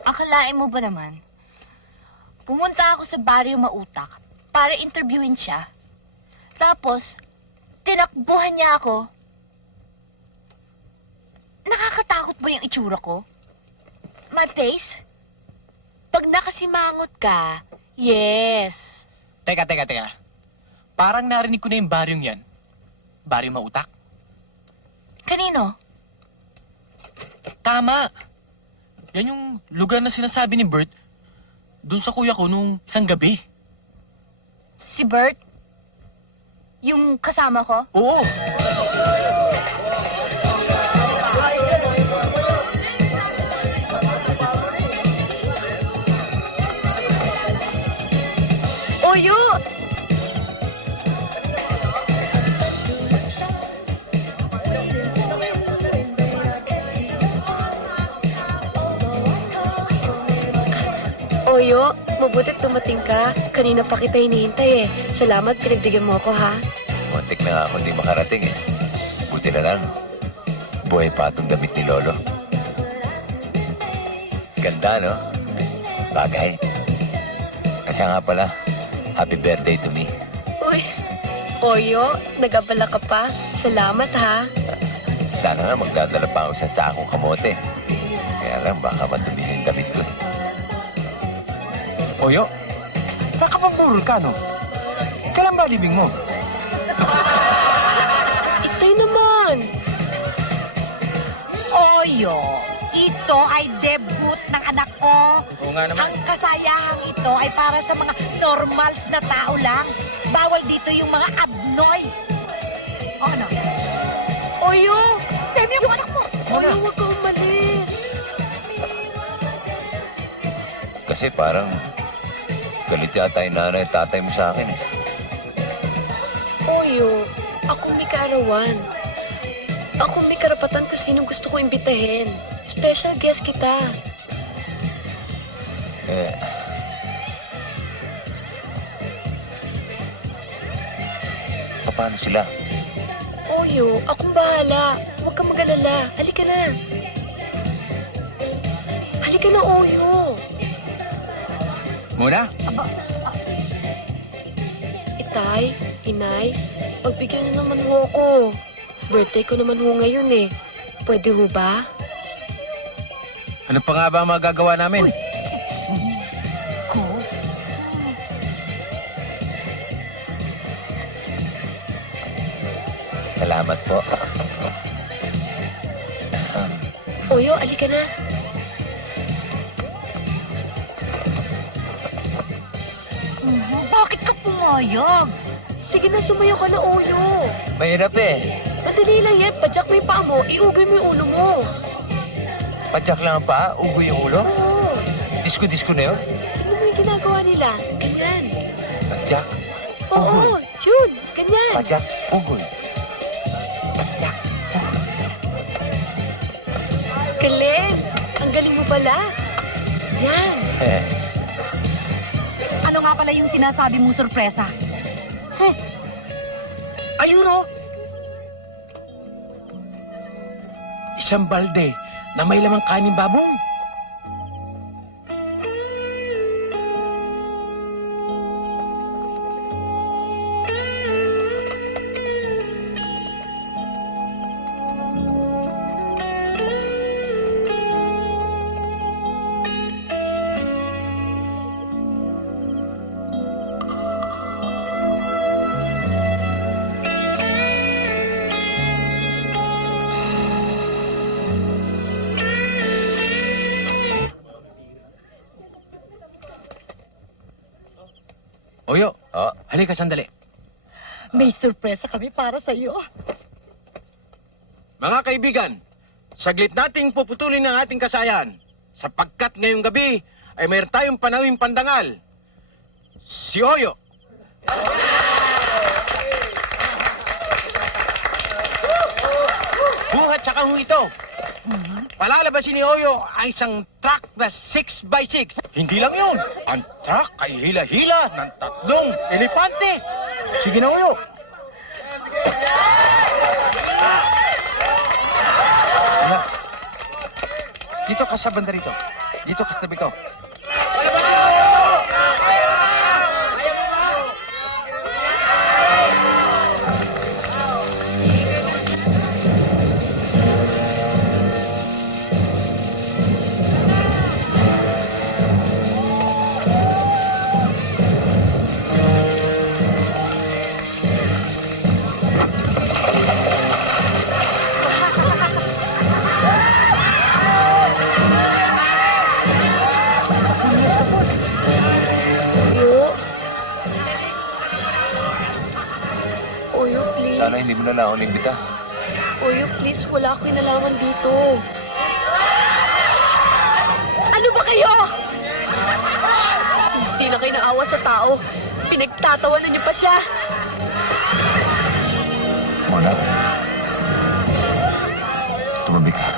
Akalain mo ba naman? Pumunta ako sa Barrio Mautak para interviewin siya. Tapos, tinakbuhan niya ako. Nakakatakot ba yung itsura ko? My face? Pag nakasimangot ka, yes. Teka. Parang narinig ko na yung baryong yan. Baryo Mautak? Kanino? Tama. Yan yung lugar na sinasabi ni Bert dun sa kuya ko nung isang gabi. Si Bert? Yung kasama ko? Oo. Oyo! Oyo, mabutit dumating ka. Kanina pa kita hinihintay eh. Salamat, pinagdigan mo ako, ha? Muntik na nga ako hindi makarating eh. Buti na lang. Buhay pa itong damit ni Lolo. Ganda, no? Bagay. Kasi nga pala, happy birthday to me. Uy, Oyo, nagabala ka pa. Salamat, ha? Sana nga magdadala pa ako sa sakong kamote. Kaya lang, baka madumi yung damit ko. Oyo, nakapapurol ka, no? Kailan ba libing mo? Itay naman. Oyo, ito ay debut ng anak ko. Oo nga naman. Ang kasayahang ito ay para sa mga normals na tao lang. Bawal dito yung mga abnoy. O ano? Oyo! Demi yung anak mo! Oyo, huwag ka umalis. Kasi parang galit yata yung nanay at tatay mo sa akin eh. Oyo, ako may kaarawan. Ako may karapatan kung sinong gusto ko imbitahin. Special guest kita. Eh, paano sila? Oyo, akong bahala. Huwag kang mag-alala. Halika na. Halika na, Oyo. Muna? Itay, Inay, pagbigyan niyo naman ho ako. Birthday ko naman ho ngayon eh. Pwede ho ba? Ano pa nga ba ang magagawa namin? Salamat po. Oyo, alika na. Bakit ka pumayag? Sige na, sumayo ka na, Oyo. Mahirap eh. Madali lang yan. Padyak mo yung paa mo, iugay mo yung ulo mo. Padyak lang ang paa, ugoy yung ulo. Oo. Disko-disko na yun. Tignan mo yung ginagawa nila. Ganyan. Padyak, Oo, yun. Ganyan. padyak, ugoy. Padyak, ugoy. Galing. Ang galing mo pala. Yan. Ano nga pala yung sinasabi mong sorpresa? Ayun o! Isang balde na may lamang kanin babong. Oyo, halika sandali. May sorpresa kami para sa iyo. Mga kaibigan, saglit nating puputulin ang ating kasayahan sapagkat ngayong gabi ay mayroon tayong panawing pandangal. Si Oyo. Buhat sa kahong ito. Palalabasin ni Oyo ang isang truck na 6x6. Hindi lang yun. Ang truck ay hila-hila ng 3 elepante. Sige na, Oyo. Anak, dito ka sa banda rito. Dito ka sa tabi ko. Oyo, please. Sana hindi mo na lang ako nimbita. Oyo, please. Wala akong kinalaman dito. Ano ba kayo? Hindi na kayo naawa sa tao. Pinagtatawanan niyo pa siya. Mona, tumabi ka.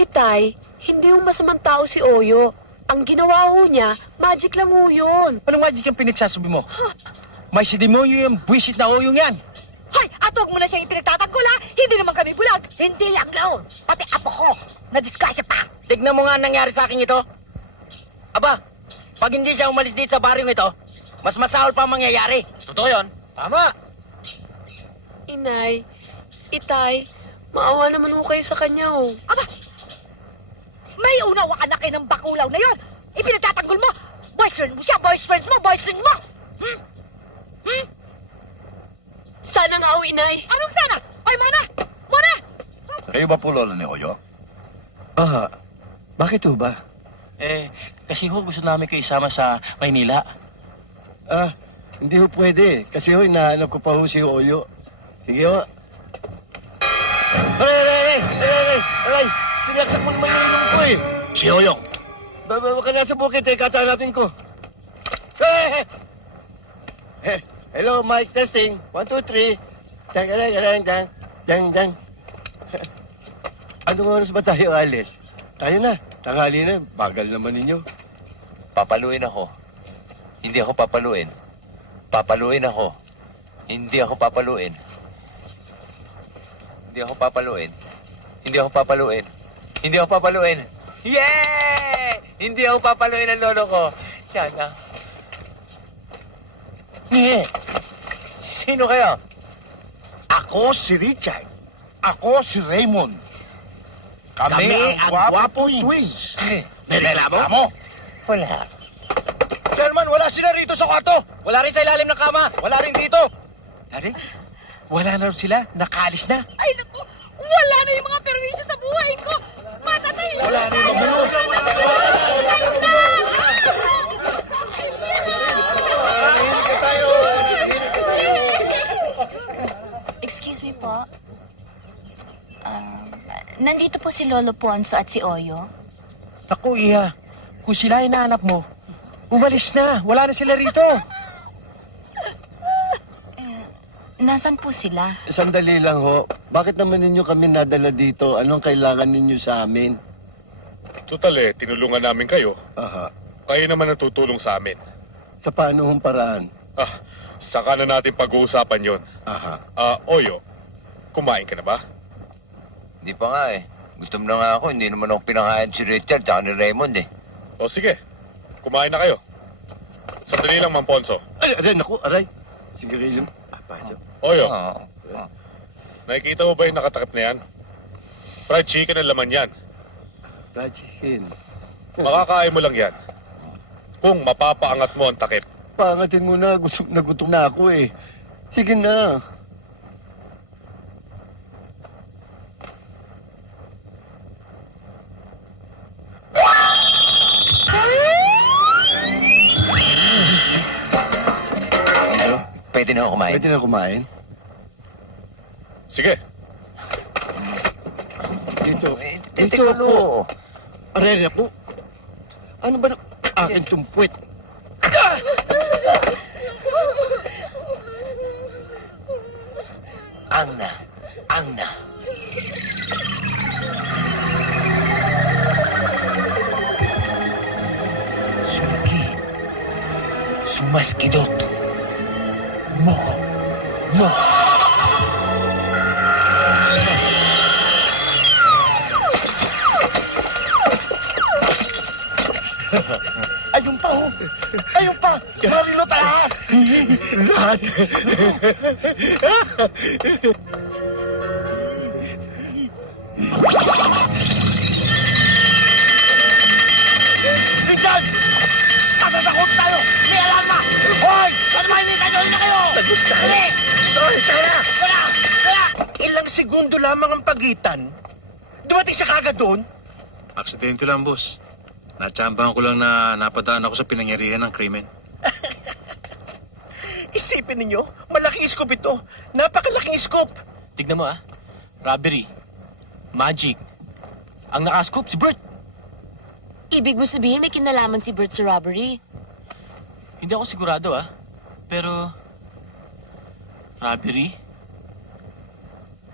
Itay, hindi yung masamang tao si Oyo. Ang ginawa ho niya, magic lang ho yun. Anong magic yung pinagsasabi mo? May si demonyo yung buwisit na oyong yan. Hoy, at huwag mo na siyang ipinagtatanggol ha! Hindi naman kami bulag! Hindi ang laon! Pati apo ko! Na-disgrasya pa! Tignan mo nga ang nangyari sa akin ito. Aba, pag hindi siya umalis dito sa baryong ito, mas masahol pa ang mangyayari. Totoo yun? Tama! Inay, Itay, maawa naman ho kayo sa kanya oh. Aba! May unawa ka na kayo ng bakulaw na yon! Ipinagtatanggol mo! Boyfriend mo siya! Boyfriend mo! Boyfriend mo! Sana nga ho, Inay. Anong sana? Ay, Mona! Mona! Kayo ba po lola ni Oyo? Bakit ho ba? Kasi ho gusto namin kayo isama sa Maynila. Hindi ho pwede. Kasi ho, hinahanap ko pa ho si Oyo. Sige ho. Aray! Sinaksak mo naman yung ilong ko eh. Si Oyong. Baka nasa bukid eh, katanapin ko. Hello, mic testing. 1, 2, 3. Dang. Anong oras ba tayo alis? Tayo na. Tanghali na. Bagal naman ninyo. Papaluin ako. Hindi ako papaluin. Papaluin ako. Hindi ako papaluin. Hindi ako papaluin. Hindi ako papaluin. Hindi ako papaluin. Yeah! Hindi ako papaluin ng lolo ko. Sana. Sino kayo? Ako si Richard. Ako si Raymond. Kami ang Gwapo Twins. Nilalaman mo? Wala. Chairman, wala sila rito sa kwarto! Wala rin sa ilalim ng kama. Wala rin dito! Dari? Wala na rin sila. Nakaalis na. Ay, naku! Wala na yung mga perwisyo sa buhay ko! Matatay! Wala na yung magulo. Excuse me po. Nandito po si Lolo Ponso at si Oyo. Naku, Iha. Kung sila hinahanap mo, umalis na. Wala na sila rito. Nasaan po sila? Sandali lang ho. Bakit naman ninyo kami nadala dito? Anong kailangan ninyo sa amin? Total tinulungan namin kayo. Aha. Kayo naman ang tutulong sa amin. Sa paano hong paraan? Saka na natin pag-uusapan yon. Aha. Oyo, kumain ka na ba? Hindi pa nga eh. Gutom na nga ako. Hindi naman ako pinakain si Richard at ni Raymond eh. O sige, kumain na kayo. Sandali lang, Mang Ponso. Aray. Sigarilyo. Oyo, nakikita mo ba yung nakatakip na yan? Fried chicken ang laman yan. Fried chicken. Makakain mo lang yan. Kung mapapaangat mo ang takip. Pangatin mo na. Gutom na ako eh. Sige na. Pwede na ako kumain. Pwede na kumain? Sige. Dito. Teka lo. Aray ako. Ano ba na... Akin tumpwit. Ang na. Sungkit. Sumaskidot. Mo. Ayun pa ho. Ayun pa. Marilo taas. Lahat. Richard! Natatakot tayo! May alarma! Hoy! Ano ba hinihintay nyo? Huli na kayo! Tagot tayo. Huli! Sorry, tara. Wala! Ilang segundo lamang ang pagitan. Dumating siya kagad doon. Aksidente lang, boss. Natsambahan ko lang na napadaan ako sa pinangyarihan ng krimen. Isipin ninyo, malaking scoop ito. Napakalaking scoop. Tignan mo robbery, magic. Ang nakascoop si Bert. Ibig mo sabihin may kinalaman si Bert sa robbery? Hindi ako sigurado pero robbery.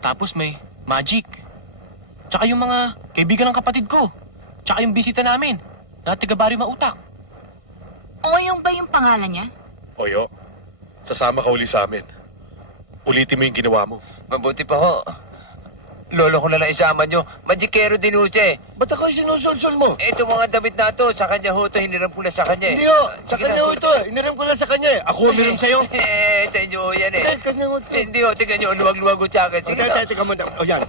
Tapos may magic. Tsaka yung mga kaibigan ng kapatid ko. Tsaka yung bisita namin. na taga-baryo mautak. Oyong ba yung pangalan niya? Oyo, sasama ka uli sa amin. Ulitin mo yung ginawa mo. Mabuti pa ho. Lolo ko na lang isama nyo. Magikero din ho siya eh. Ba't ako yung sinusulsul mo? Ito mga damit na to, sa kanya ho to, hiniram ko na sa kanya eh. Hindi ho, sa Sige kanya na, ho sultan. ito. Iniram ko lang sa kanya eh. Ako umiram sa'yo. Sa inyo ho yan eh. Eh, kanya ho ito. Hindi ho, tingnan nyo, luwag-luwag ho sa akin. Sige na. Teka mo. O yan.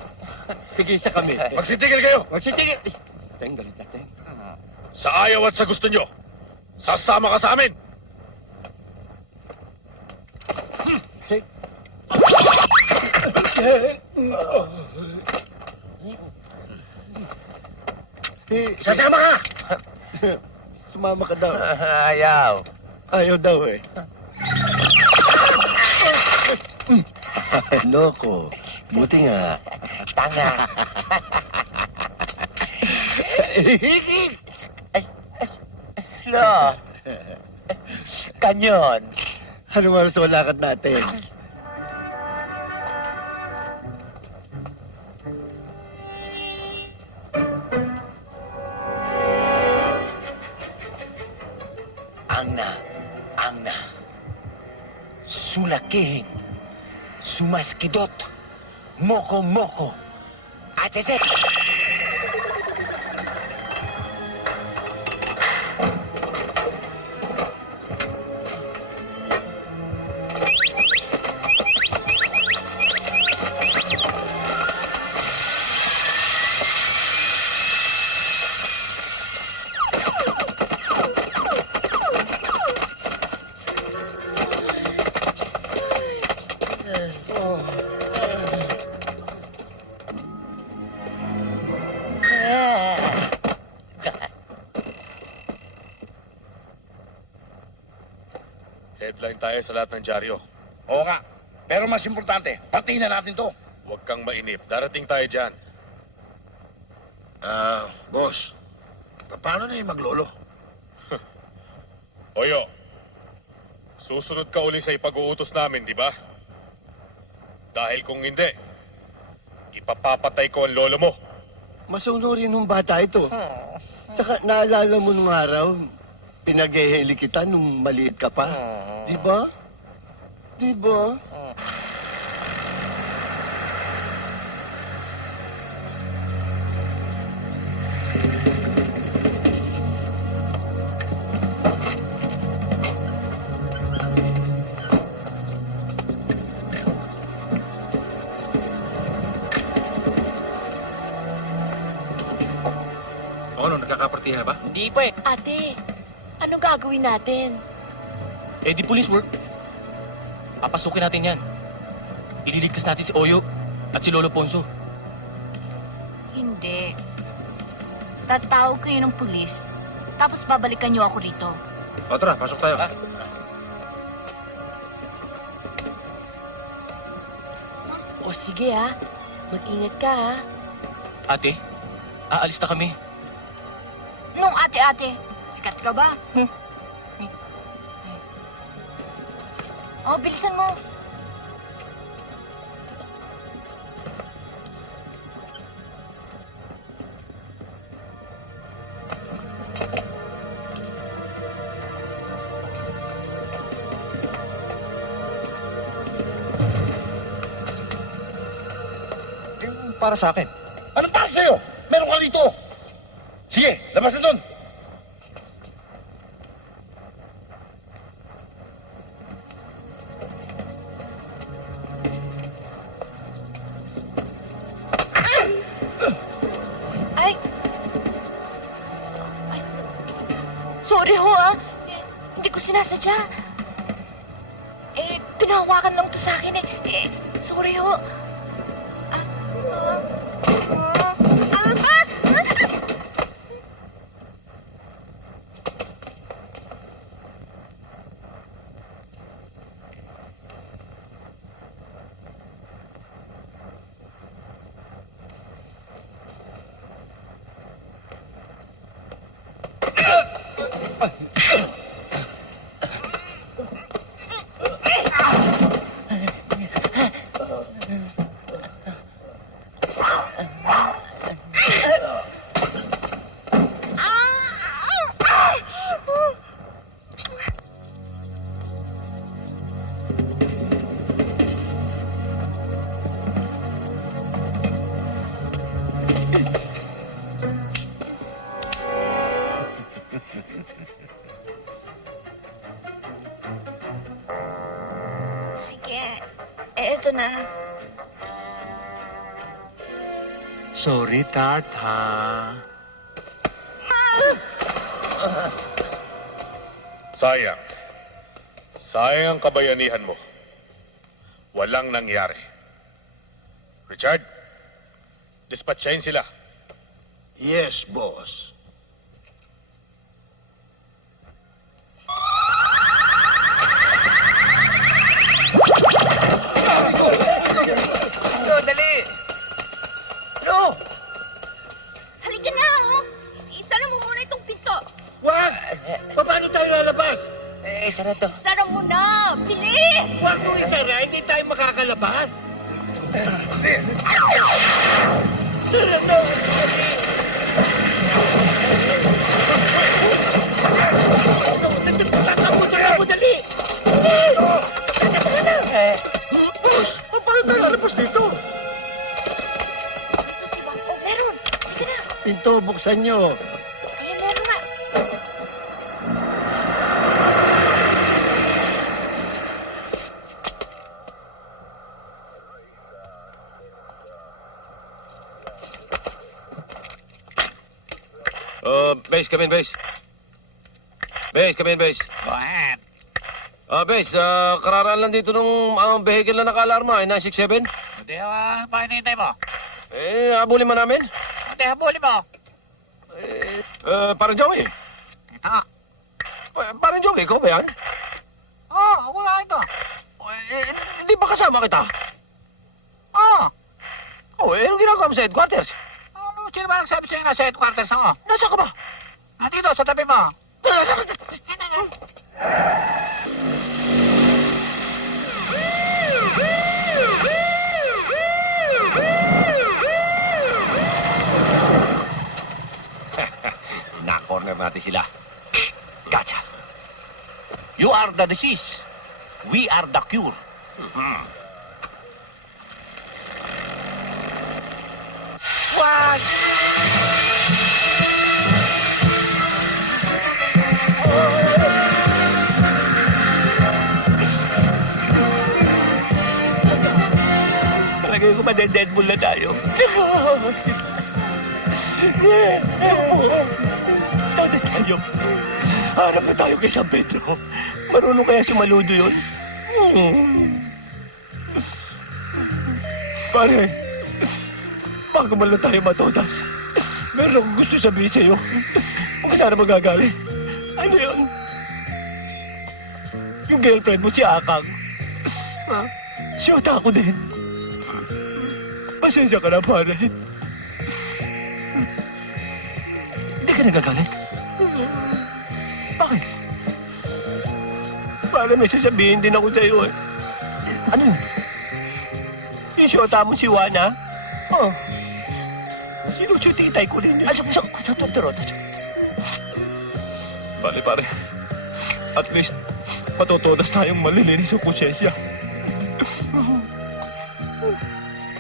Tigisa kami. Magsitigil kayo! Magsitigil. Teng, galit na, Teng. Sa ayaw at sa gusto nyo, sasama ka sa amin! Sasama ka! Sumama ka daw. Ayaw. Ayaw daw eh. Loko. Buti nga. Tanga. Lo. Kanyon. Ano maros wala lakad natin? Ang sulakihin, sumaskidot, moko-moko, atseset. Headline tayo sa lahat ng dyaryo. Oo nga. Pero mas importante, pati na natin to. Huwag kang mainip. Darating tayo dyan. Boss. Paano na yung maglolo? Oyo, susunod ka uli sa ipag-uutos namin, di ba? Dahil kung hindi, ipapapatay ko ang lolo mo. Masunurin ng bata ito. Tsaka naalala mo nung araw, pinag-eheli kita nung maliit ka pa. Di ba? Di ba? O ano, nagkakapartihan na ba? Hindi pa eh. Ate, ano gagawin natin? Eh di police work. Papasukin natin yan. Ililigtas natin si Oyo at si Lolo Ponso. Hindi. Tatawag kayo ng pulis, tapos babalikan niyo ako rito. O tara, pasok tayo. O sige ha, mag-ingat ka ha. Ate, aalis na kami. Nung ate-ate, sikat ka ba? Oh, bilisan mo. Para sa akin. Ano para sa'yo? Meron ka dito. Sige, labas na doon. Ay! Ay! Sorry ho ah. Hindi ko sinasadya. Pinahawakan lang to sa akin eh. Sorry ho. eto na. Sorry, Tart, ha? Sayang. Sayang ang kabayanihan mo. Walang nangyari. Richard, dispatchahin sila. Yes, boss. Lo, dali! Lo! Halika na, oh! Isara mo muna itong pinto. Wag! Paano tayo lalabas? Sara to. Isara mo na! Bilis! Wag mo isara, hindi tayo makakalabas. Sara to! Tatakbo, dali! Boss, paano tayo lalabas dito? Oh, meron! Halika na! Pinto, buksan nyo. Ayan, meron nga. Base, come in, base. Base, come in, base. Go ahead. Base, kararaan lang dito nung vehicle na naka-alarma, 967. Hindi, pa hinihintay mo. Habulin mo namin. Hindi, habulin mo. Parang Joey. Ito nga. Parang Joey, ikaw ba yan? Oo, ako nga ito. Hindi ba kasama kita? Oo. Anong ginagawa mo sa headquarters? Ano, sino ba nagsabi sa'yo nasa headquarters ako? Nasaan ka ba? Dito, sa tabi mo. Na-corner natin sila. Gotcha. You are the disease. We are the cure. Wag! Palagay ko madededball na tayo. Tadas tayo. Harap na tayo kay San Pedro. Marunong kaya sumaludo yun? Pare, bago man lang tayo matodas, meron akong gusto sabihin sa'yo. Kung sana magagalit. Ano yun? Yung girlfriend mo si Akang. Ha? Siyota ako din. Pasensya ka na, pare. Hindi ka nagagalit? Bakit? Para may sasabihin din ako sa'yo eh. Ano yun? Yung siyota mo si Juana? Oh. Sinusutitay ko rin yun. Sa totoo. Pare. At least, matutodas tayong malilinis sa konsyensya.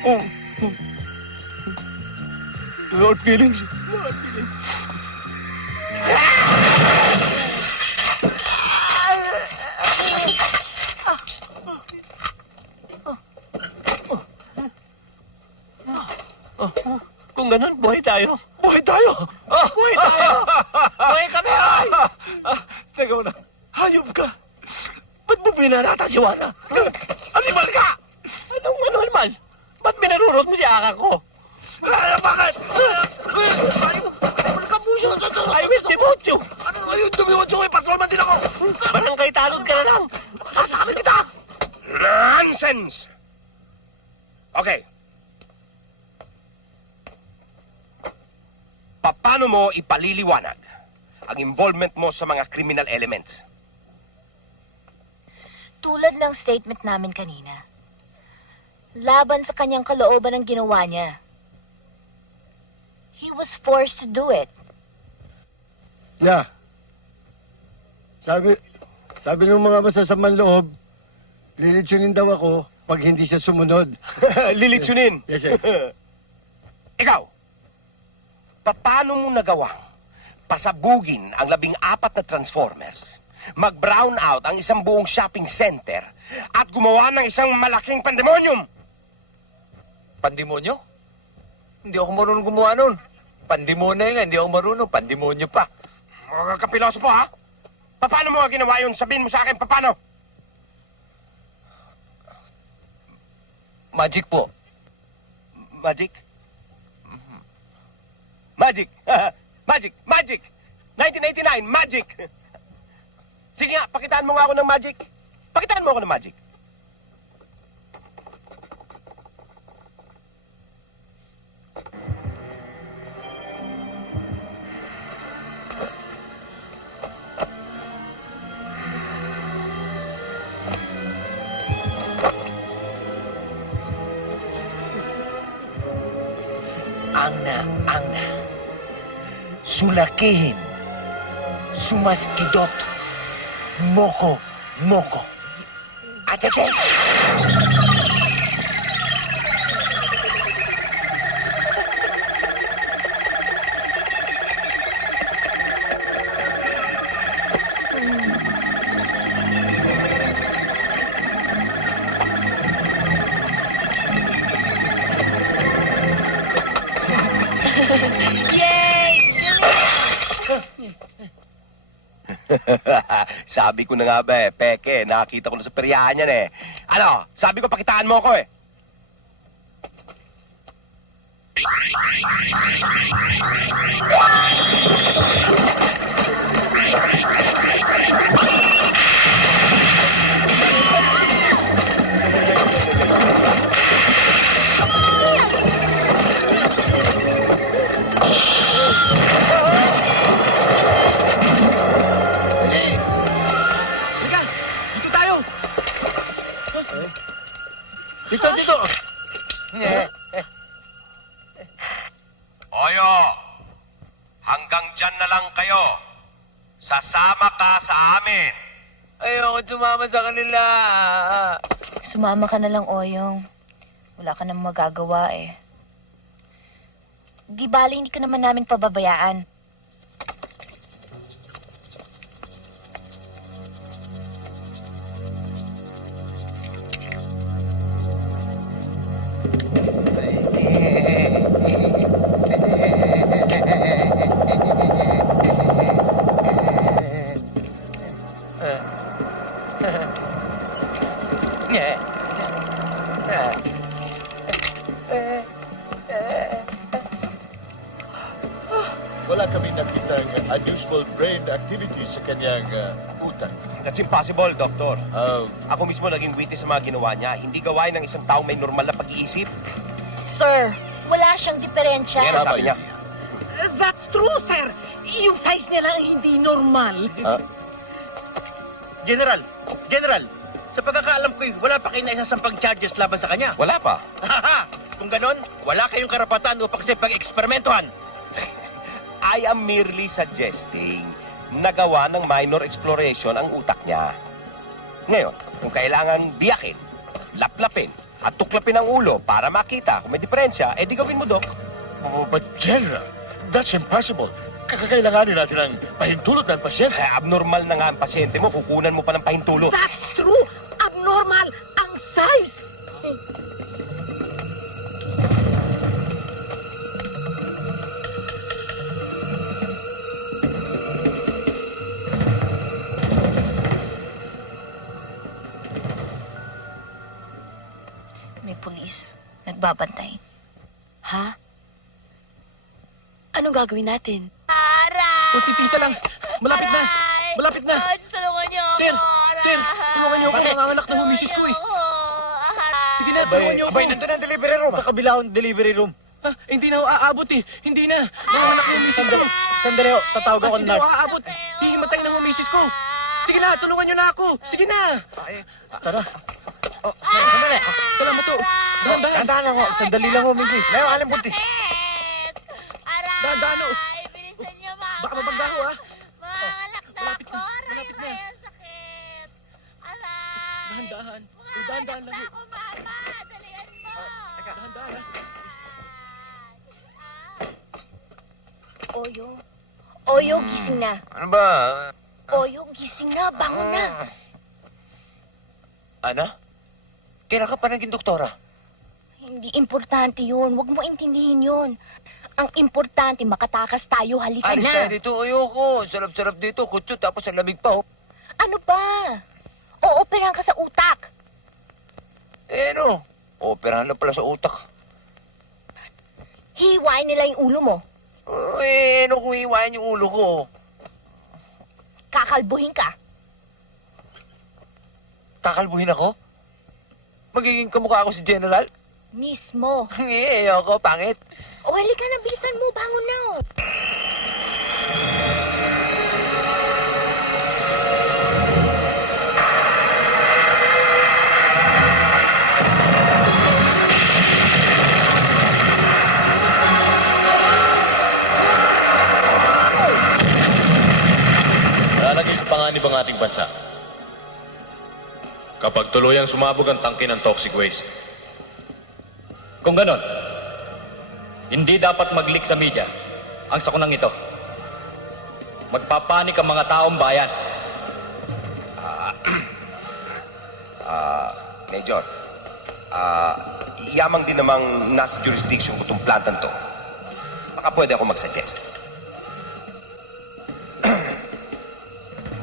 Oh. Lord feelings. Kung ganun, buhay tayo. Buhay tayo! Buhay tayo! Buhay kami! Teka mo na. Hayop ka. Ba't mo pinarata si Juana? Animal ka! Anong animal? Ba't binarurot mo si Akang ko? Bakit? I will demote you! Ano ayun, demote you? Patrolman din ako! Barangay talod ka na lang! Sasakalin kita! Nonsense! Okay. Paano mo ipaliliwanag ang involvement mo sa mga criminal elements? Tulad ng statement namin kanina. Laban sa kanyang kalooban ang ginawa niya. He was forced to do it. Yeah. Sabi ng mga masasamang loob, lilitsunin daw ako pag hindi siya sumunod. Lilitsunin? Yes, sir. Ikaw, paano mo nagawang pasabugin ang 14 na Transformers, mag-brown out ang isang buong shopping center, at gumawa ng isang malaking pandemonyum. Pandemonyo? Hindi ako marunong gumawa nun. Pandemonyo nga, hindi ako marunong. Pandemonyo pa. Mga kapilosopo, ha? Paano mo nga ginawa yun? Sabihin mo sa akin, paano? Magic po. Magic? Magic! Magic! Magic! 1989, magic! Sige nga, pakitaan mo nga ako ng magic. Pakitaan mo ako ng magic. Angna. Sulakihin. Sumaskidot. Moko. Atete! Sabi ko na nga ba peke, nakita ko na sa peryahan yan Ano, sabi ko pakitaan mo ako Dito. Oyo, hanggang dyan na lang kayo. Sasama ka sa amin. Ayoko sumama sa kanila. Sumama ka na lang, Oyong. Wala ka nang magagawa Di bali, hindi ka naman namin pababayaan. Wala kami nakitang unusual brain activity sa kanyang utak. That's impossible, Doctor. Oh. Ako mismo naging witness sa mga ginawa niya. Hindi gawain ng isang taong may normal na pag-iisip. Sir, wala siyang diferensya. Yan ang sabi niya. That's true, sir. Yung size niya lang hindi normal. General, sa pagkakaalam ko, wala pa kayo na isasampang charges laban sa kanya. Wala pa. Kung ganon, wala kayong karapatan upang sa pag-eksperimentohan. I am merely suggesting na gawa ng minor exploration ang utak niya. Ngayon, kung kailangan biyakin, laplapin, at tuklapin ang ulo para makita kung may diferensya, di gawin mo, Doc. But General, that's impossible. Kakailanganin natin ang pahintulot ng pasyente. Abnormal na nga ang pasyente mo, kukunan mo pa ng pahintulot. That's true. Abnormal ang size. May pulis. Nagbabantay. Ha? Anong gagawin natin? Pipisa lang. Malapit na. Tulungan niyo ako. Sir, tulungan niyo ako. Nanganganak na humisis ko Sige na, tulungan niyo ako. Nandun ang delivery room. Sa kabila ng delivery room. Hindi na ako aabot Hindi na. Nanganganak na humisis ko. Sandali, tatawag ako ng Hindi ako nurse. aabot. Hihimatay na humisis ko. Sige na, tulungan niyo na ako. Sige na. Tara. Sandali. Salamat to. Dahan-dahan. Tandaan ako. Sandali lang ho, Mrs. Ngayon, alam buntis. Dahan-dahan o. Bilisan niyo, Mama. Baka mabangga ko Mangalak na Malapit ako. na. Aray, Malapit na. aray, ang sakit. Aray. Dahan-dahan. Dahan-dahan lang. Ako, Mama. Dalian mo. Dahan-dahan Oyo, gising na. Ano ba? Oyo, gising na. Bangon na. Ana? Kailan ka pa naging doktora? Hindi importante yun. Huwag mo intindihin yun. Ang importante, makatakas tayo. Halika Alis na. tayo dito. Ayoko. Sarap-sarap dito. Kutso, tapos ang lamig pa, oh. Ano ba? Ooperahan ka sa utak. No. Operahan na pala sa utak. Hiwain nila yung ulo mo. Ano kung iwain yung ulo ko? Kakalbuhin ka. Kakalbuhin ako? Magiging kamukha ako si General? Mismo. Ayoko. Pangit. O, halika na. Bilisan mo. Bangon na. Lalagay sa panganib ang ating bansa. Kapag tuluyang sumabog ang tangke ng toxic waste. Kung ganon, hindi dapat mag-leak sa media ang sakunang ito. Magpapanik ang mga taong bayan. Major, yamang din namang nasa jurisdiction ko itong plantan to. Baka pwede ako mag-suggest.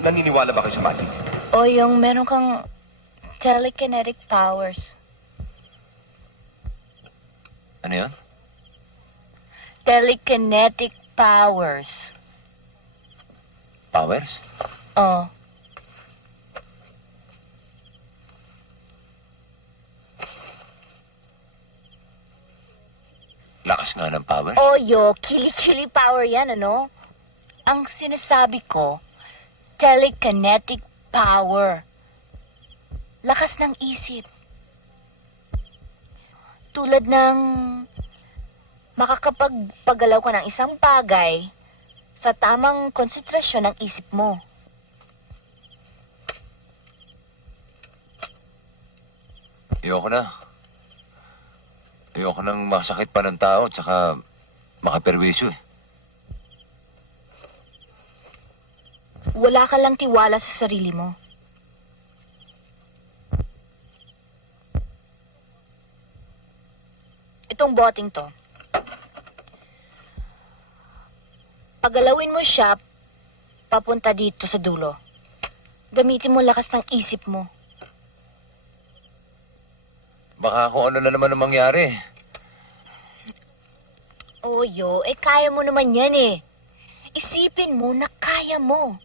Naniniwala ba kayo sa magic? O, yung meron kang telekinetic powers. Ano yun? Telekinetic powers. Powers? Oh. Lakas nga ng power. Oyo, kili-kili power yan, ano? Ang sinasabi ko, telekinetic power. Lakas ng isip. Tulad ng makakapagpagalaw ka ng isang bagay sa tamang konsentrasyon ng isip mo. Ayoko na. Ayoko nang masakit pa ng tao tsaka makaperwisyo eh. Wala ka lang tiwala sa sarili mo. Itong boteng to. Pagalawin mo siya papunta dito sa dulo. Gamitin mo lakas ng isip mo. Baka kung ano na naman ang mangyari. Oyo, kaya mo naman yan eh. Isipin mo na kaya mo.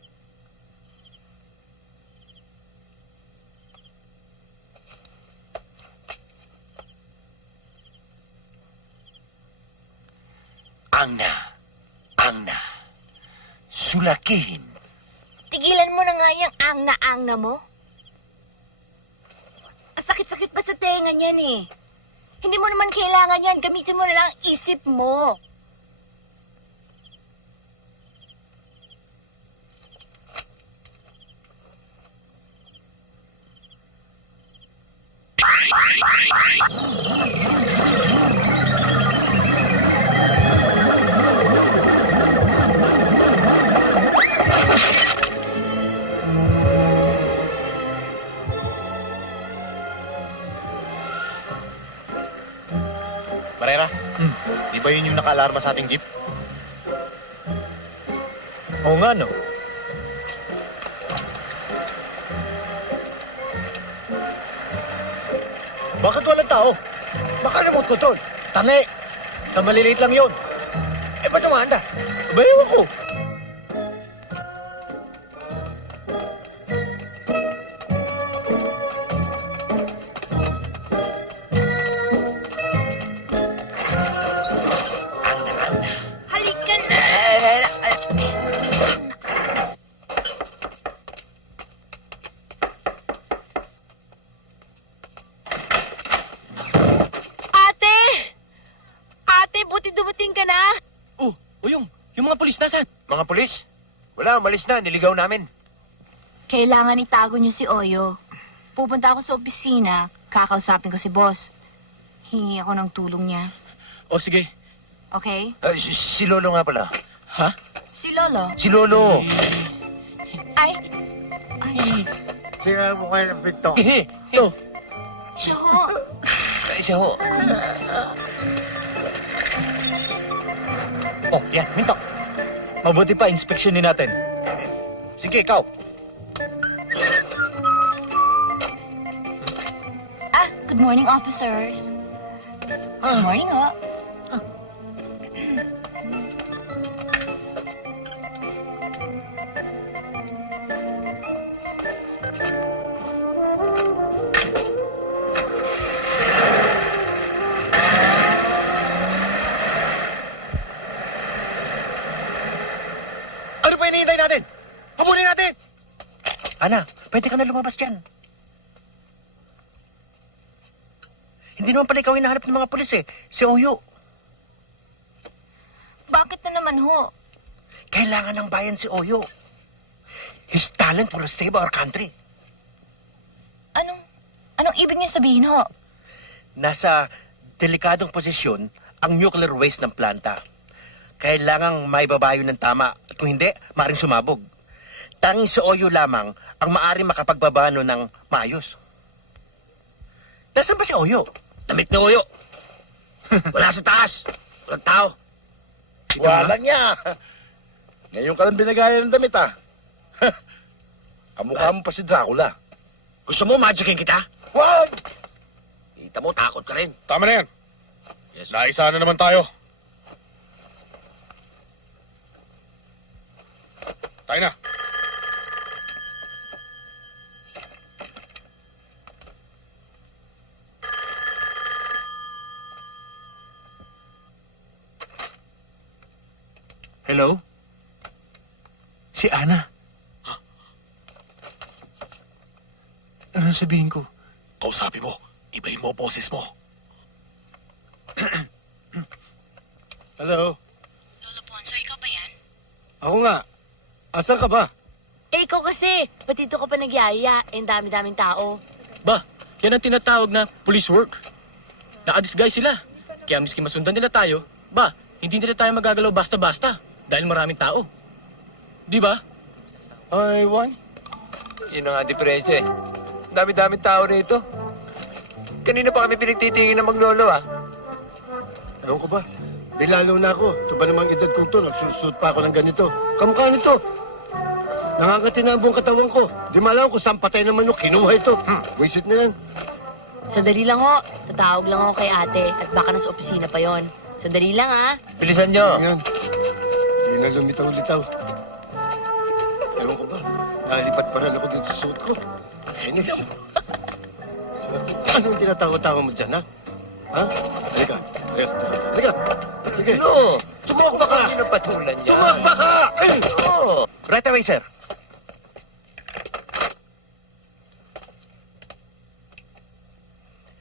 Angna. Sulakihin. Tigilan mo na nga yung angna-angna mo. Ang sakit-sakit pa sa tenga niyan eh. Hindi mo naman kailangan yan. Gamitin mo na lang ang isip mo. Barera, di ba yun yung naka-alarma sa ating jeep? Oo nga, no? Bakit walang tao? Baka remote control. Tangi! Sa maliliit lang yun. Ba't umanda? Aba, ewan ko. Halika na! Ate, buti dumating ka na. Yung mga pulis nasan? Mga pulis? Wala, umalis na. Niligaw namin. Kailangan itago niyo si Oyo. Pupunta ako sa opisina, kakausapin ko si boss. Hingi ako ng tulong niya. O, sige. Okay? Si Lolo nga pala. Ha? Si Lolo. Si Lolo. Ay. Sira mo kayo ng pinto. Yo. Siya ho. Siya ho. Oh, yan, Mintok. Mabuti pa, inspeksyonin natin. Sige, ikaw. Good morning, officers. Good morning, ho. Ano pa hinihintay natin? Habulin natin! Ana, pwede ka na lumabas dyan. Hindi naman pala ikaw hinahanap ng mga pulis eh. Si Oyo. Bakit na naman ho? Kailangan ng bayan si Oyo. His talent will save our country. Anong ibig niyo sabihin ho? Nasa delikadong posisyon ang nuclear waste ng planta. Kailangang maibabayo ng tama. At kung hindi, maaaring sumabog. Tanging si Oyo lamang ang maaaring makapagbabano ng maayos. Nasaan ba si Oyo? Damit ni Oyo. Wala sa taas. Walang tao. Wala niya. Ngayon ka lang binagaya ng damit, ah. Kamukha mo pa si Dracula. Gusto mo magicin kita? Wag! Kita mo, takot ka rin. Tama na yan. Naisa na naman tayo. Tayo na. Hello? Si Ana. Anong sabihin ko? Kausapin mo. Ibahin mo boses mo. Hello? Lolo Ponso, ikaw ba yan? Ako nga. Asan ka ba? Eh, ikaw kasi. Pati dito ka pa nagyaya. Eh, dami-daming tao. Ba, yan ang tinatawag na police work. Naka-disguise sila. Kaya miski masundan nila tayo, ba, hindi nila tayo magagalaw basta-basta dahil maraming tao. Di ba? Ay, Juan? Yun ang nga diferensya eh. Dami-daming tao rito. Kanina pa kami pinagtitingin na maglolo, ah. Ewan ko ba? Di lalo na ako. Ito ba namang edad kong to? Nagsusuot pa ako ng ganito. Kamukha nito. Nangangati na ang buong katawan ko. Di malaw kung saan patay na manok. Kinuha ito. Wisit na yan. Sandali lang ho. Tatawag lang ako kay ate at baka nasa opisina pa yon. Sandali lang ha. Bilisan nyo. Yan. Di na lumitaw-litaw. Ewan ko ba? Nalipat pa rin ako dito sa suot ko. Enis. Anong tinatawa-tawa mo dyan, ha? Ha? Halika. Halika. Sige. No. Sumakba ka! Hindi na patulan niya. Sumakba ka! No. Right away, sir.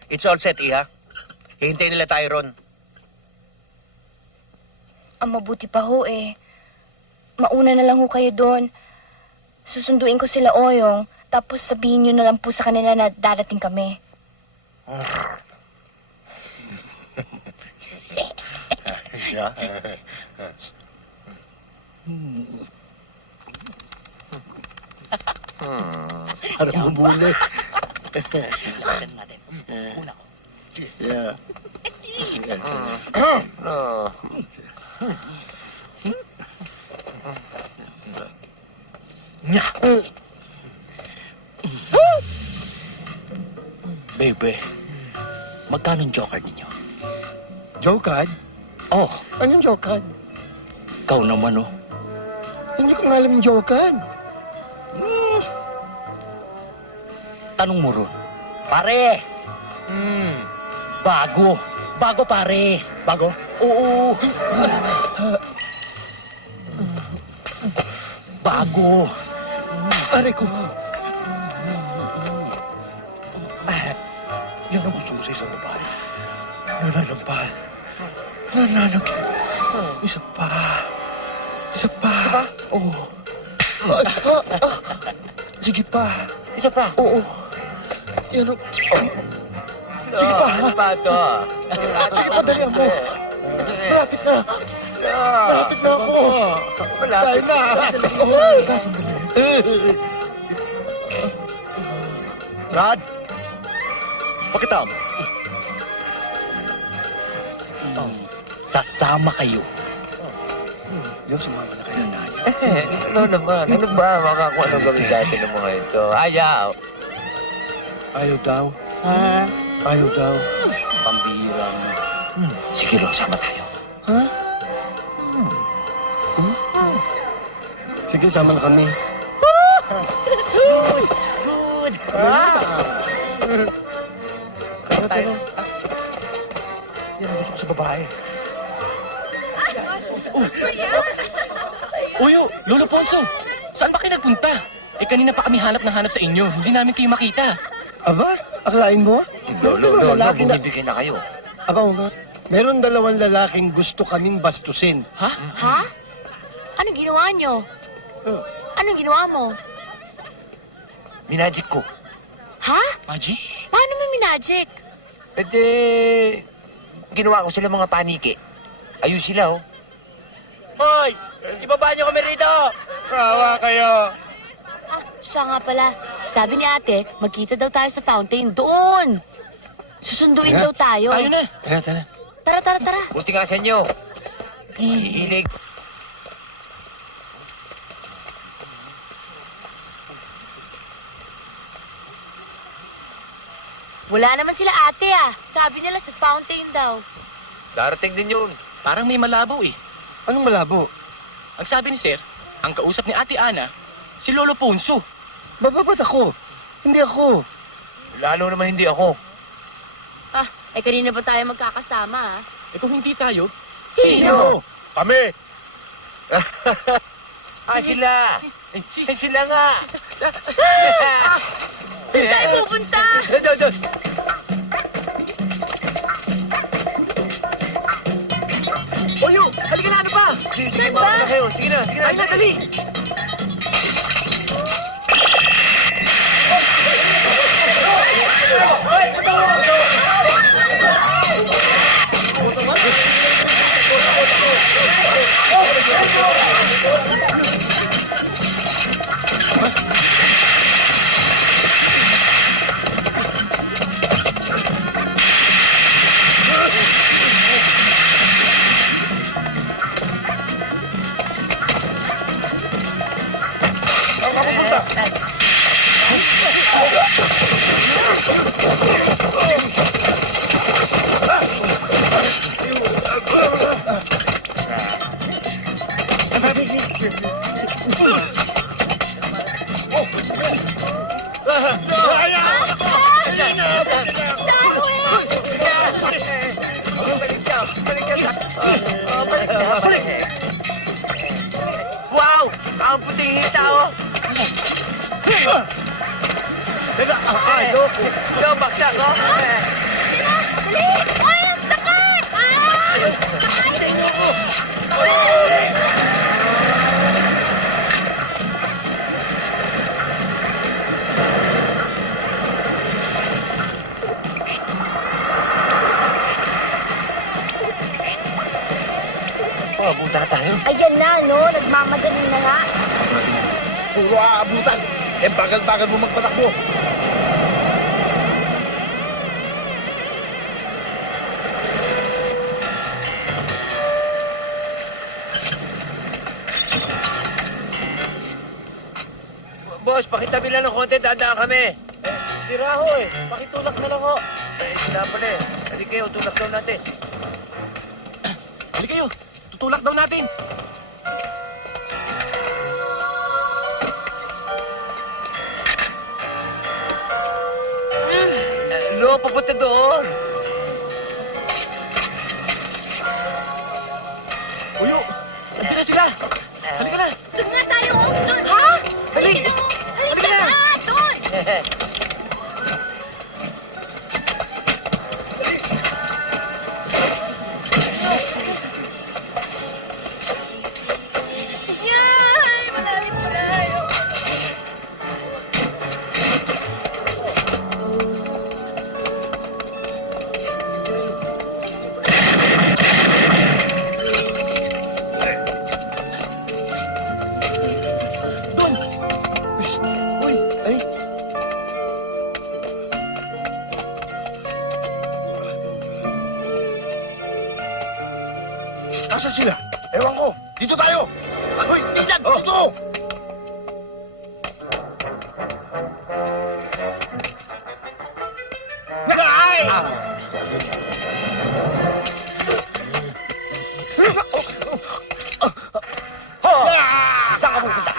It's all set, Iha. Hihintayin nila tayo ron. Ang mabuti pa ho eh. Mauna na lang ho kayo doon. Susunduin ko sila Oyong, tapos sabihin nyo na lang po sa kanila na darating kami. Yeah. Parang bubuli. Sige. Yeah. No. Baby, magkano ang joker ninyo? Jokad? Oh, Anong jokad? ikaw naman oh. Hindi ko nga alam yung jokad. Tanong mo ron. Pare! Bago. Bago pare. Bago? Oo. Bago. Aray ko. Yan ang gusto mo sa isang babae. Nananampal. Nananagin. Isa pa. Isa pa. Isa pa? Oo. Sige pa. Isa pa. Oo. Yan ang... Sige pa. Ano ba ito? Sige pa, dalihan mo. Malapit na. Malapit na ako. Malapit na. Sandali. Rod, Pakitam. Sasama kayo. Diyos, sumama na kayo tayo. Ano naman? Ano ba? Kung anong gawin sa atin ng mga ito? Ayaw. Ayaw daw. Ha? Ayaw daw. Pambihira mo. Sige, Lo, sama tayo. Ha? Sige, sama na kami. Good! Tara, tara. Yan ang gusto ko sa babae. Uyo, Lolo Ponso, saan ba kayo nagpunta? Kanina pa kami hanap sa inyo. Hindi namin kayo makita. Aba, akalain mo? Lo, lalaki na... bumibigay na kayo. Aba, nga. Meron 2 lalaking gusto kaming bastusin. Ha? Ha? Anong ginawa nyo? Anong ginawa mo? Minagic ko. Ha? Magic? Paano mo minagic? Ginawa ko sila mga paniki. Ayun sila, oh. Hoy! Ibaba niyo kami rito! Kawa kayo. Siya nga pala. Sabi ni ate, magkita daw tayo sa fountain doon. Susunduin daw tayo. Tayo na. Tara, tara. Tara, tara, tara. Buti nga sa inyo. Hihilig. Wala naman sila ate ah. Sabi nila sa fountain daw. Darating din yun. Parang may malabo eh. Anong malabo? Ang sabi ni Sir, ang kausap ni Ate Ana, si Lolo Ponso. Ba't ako? Hindi ako. Lalo naman hindi ako. Kanina ba tayo magkakasama ah? Kung hindi tayo, Sino? Kami! Sila! Sila nga! Saan tayo pupunta? Doon! Uyo, halika na, ano pa? Sige, bawa na kayo. Sige na. Ay na, dali! Wow! Ang puting hita, oh! Teka, baksak, oh! Dali! Ay, ang sakit! Abutan na tayo. Ayan na, no? Nagmamadali na nga. Puro aabutan. Bagal-bagal mo magpatakbo. Boss, pakitabi lang ng konti, dadaan kami. Tira ho eh. Pakitulak na lang ho. Sila pala eh. Hindi kayo, tulak daw natin. Halika kayo, tutulak daw natin. Lo, papunta doon. Uyo, nandiyan na sila. Halika na. Doon nga tayo, oh! Doon! Ha? Dali. Halika na! Doon! Yay! Malalim pa tayo. Nasaan sila? Ewan ko. Dito tayo. Hoy, tingnan! Dito! Ay! Saan ka pupunta?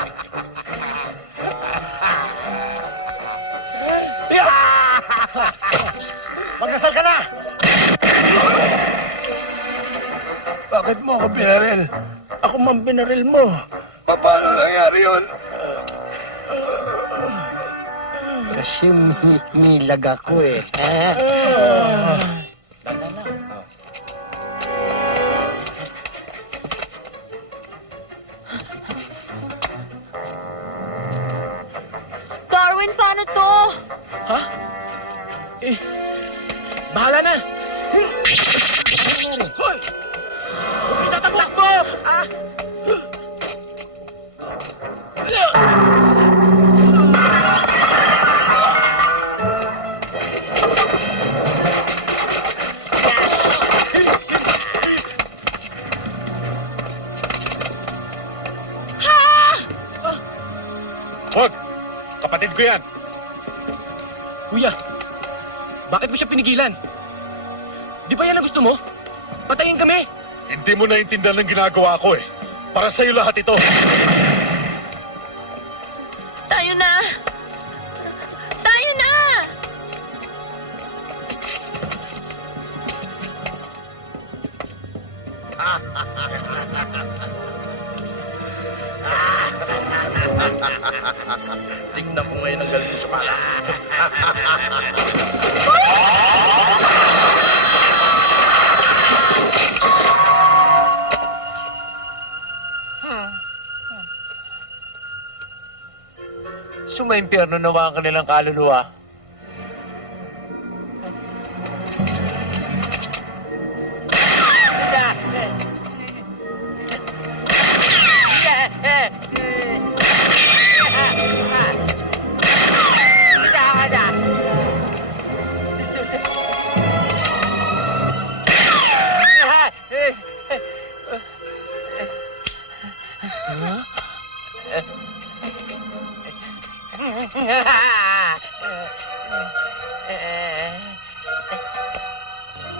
Magdasal ka na! Bakit mo ako pinaril? Ako man pinaril mo. Paano nangyari yun? Kasi milag ako eh. Darwin, paano to? Ha? Eh, bahala na. Hoy! Itatakbo! Ah! Wag! Kapatid ko yan. Kuya, bakit mo siya pinigilan? Di ba yan ang gusto mo? Patayin kami! Hindi mo naintindihan ang ginagawa ko eh. Para sa'yo lahat ito. Tayo na! Tayo na! Tingnan ko ngayon ang galing mo sa pala. Sumaimpyerno naman ang kanilang kaluluwa.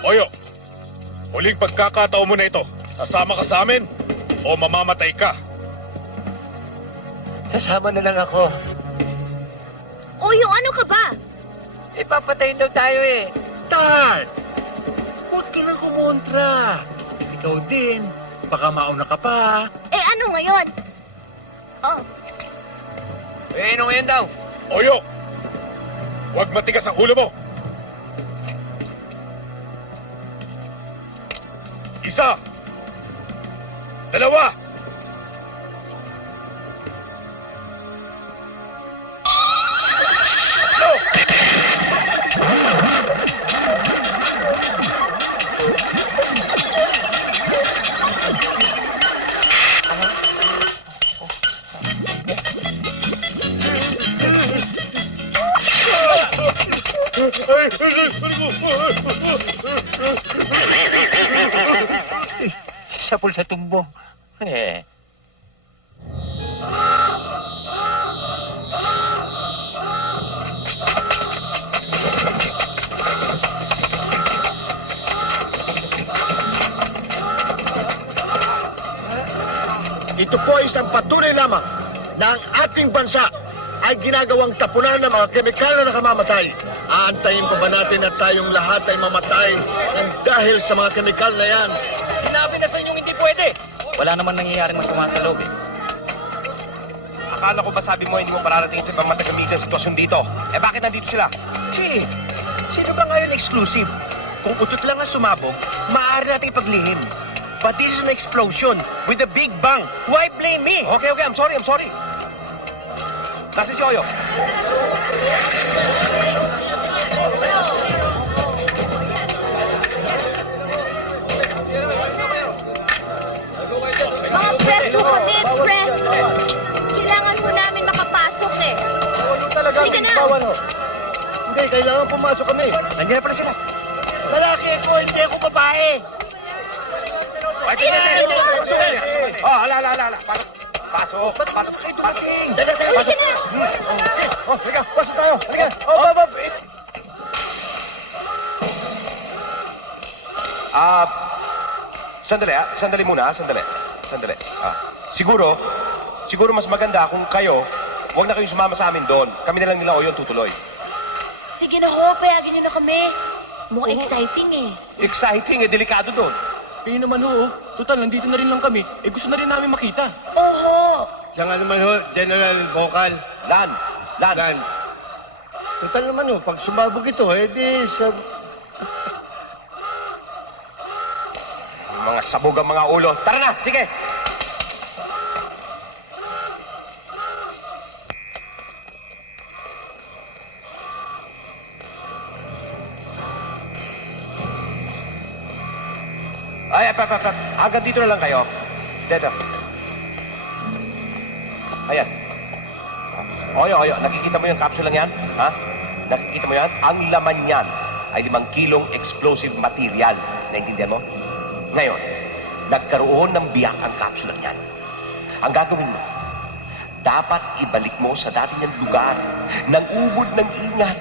Oyo, huling pagkakataon mo na ito. Sasama ka sa amin o mamamatay ka. Sasama na lang ako. Oyo, ano ka ba? Ipapatayin daw tayo eh. Tal! Huwag ka nang kumontra. Ikaw din. Baka mauna ka pa. Eh, ano ngayon? Oh, Eh, ano ngayon daw? Oyo, huwag matigas ang ulo mo. Isa. Dalawa. Sapul sa tumbong. Eh. Ito po ay isang patunay lamang na ang ating bansa ay ginagawang tapunan ng mga kemikal na nakamamatay. Aantayin pa ba natin na tayong lahat ay mamatay ng dahil sa mga kemikal na yan? Sinabi na sa inyong hindi pwede. Wala naman nangyayaring masama sa loob eh. Akala ko ba sabi mo hindi mo pararating sa ibang matagamit na sitwasyon dito? Eh bakit nandito sila? Si, sino ba ngayon exclusive? Kung utot lang ang sumabog, maaari natin ipaglihim. But this is an explosion with a big bang. Why blame me? Okay, I'm sorry. Nasaan si Oyo? mga preso kami, press. Kailangan mo namin makapasok eh. Sige na. Hindi, kailangan pumasok kami. Nandiyan na pala sila. Lalaki ako, hindi ako babae. Hala. Pasok. Halika, pasok tayo. Halika. Sandali muna. Siguro mas maganda kung kayo, huwag na kayong sumama sa amin doon. Kami na lang nila o yun tutuloy. Sige na ho, payagan niyo na kami. Mukhang exciting eh. Exciting, delikado doon. Kayo naman ho, total, nandito na rin lang kami. Gusto na rin namin makita. Oho. Siya nga naman ho, General Vocal. Lan. Total naman ho, pag sumabog ito, di siya... Mga sabog ang mga ulo. Tara na, sige! Hanggang dito na lang kayo. Dito. Ayan. Oyo. Nakikita mo yung capsule lang yan? Ha? Nakikita mo yan? Ang laman yan ay 5 kilong explosive material. Naintindihan mo? Ngayon, nagkaroon ng biyak ang capsule lang yan. Ang gagawin mo, dapat ibalik mo sa dati niyang lugar ng ubod ng ingat.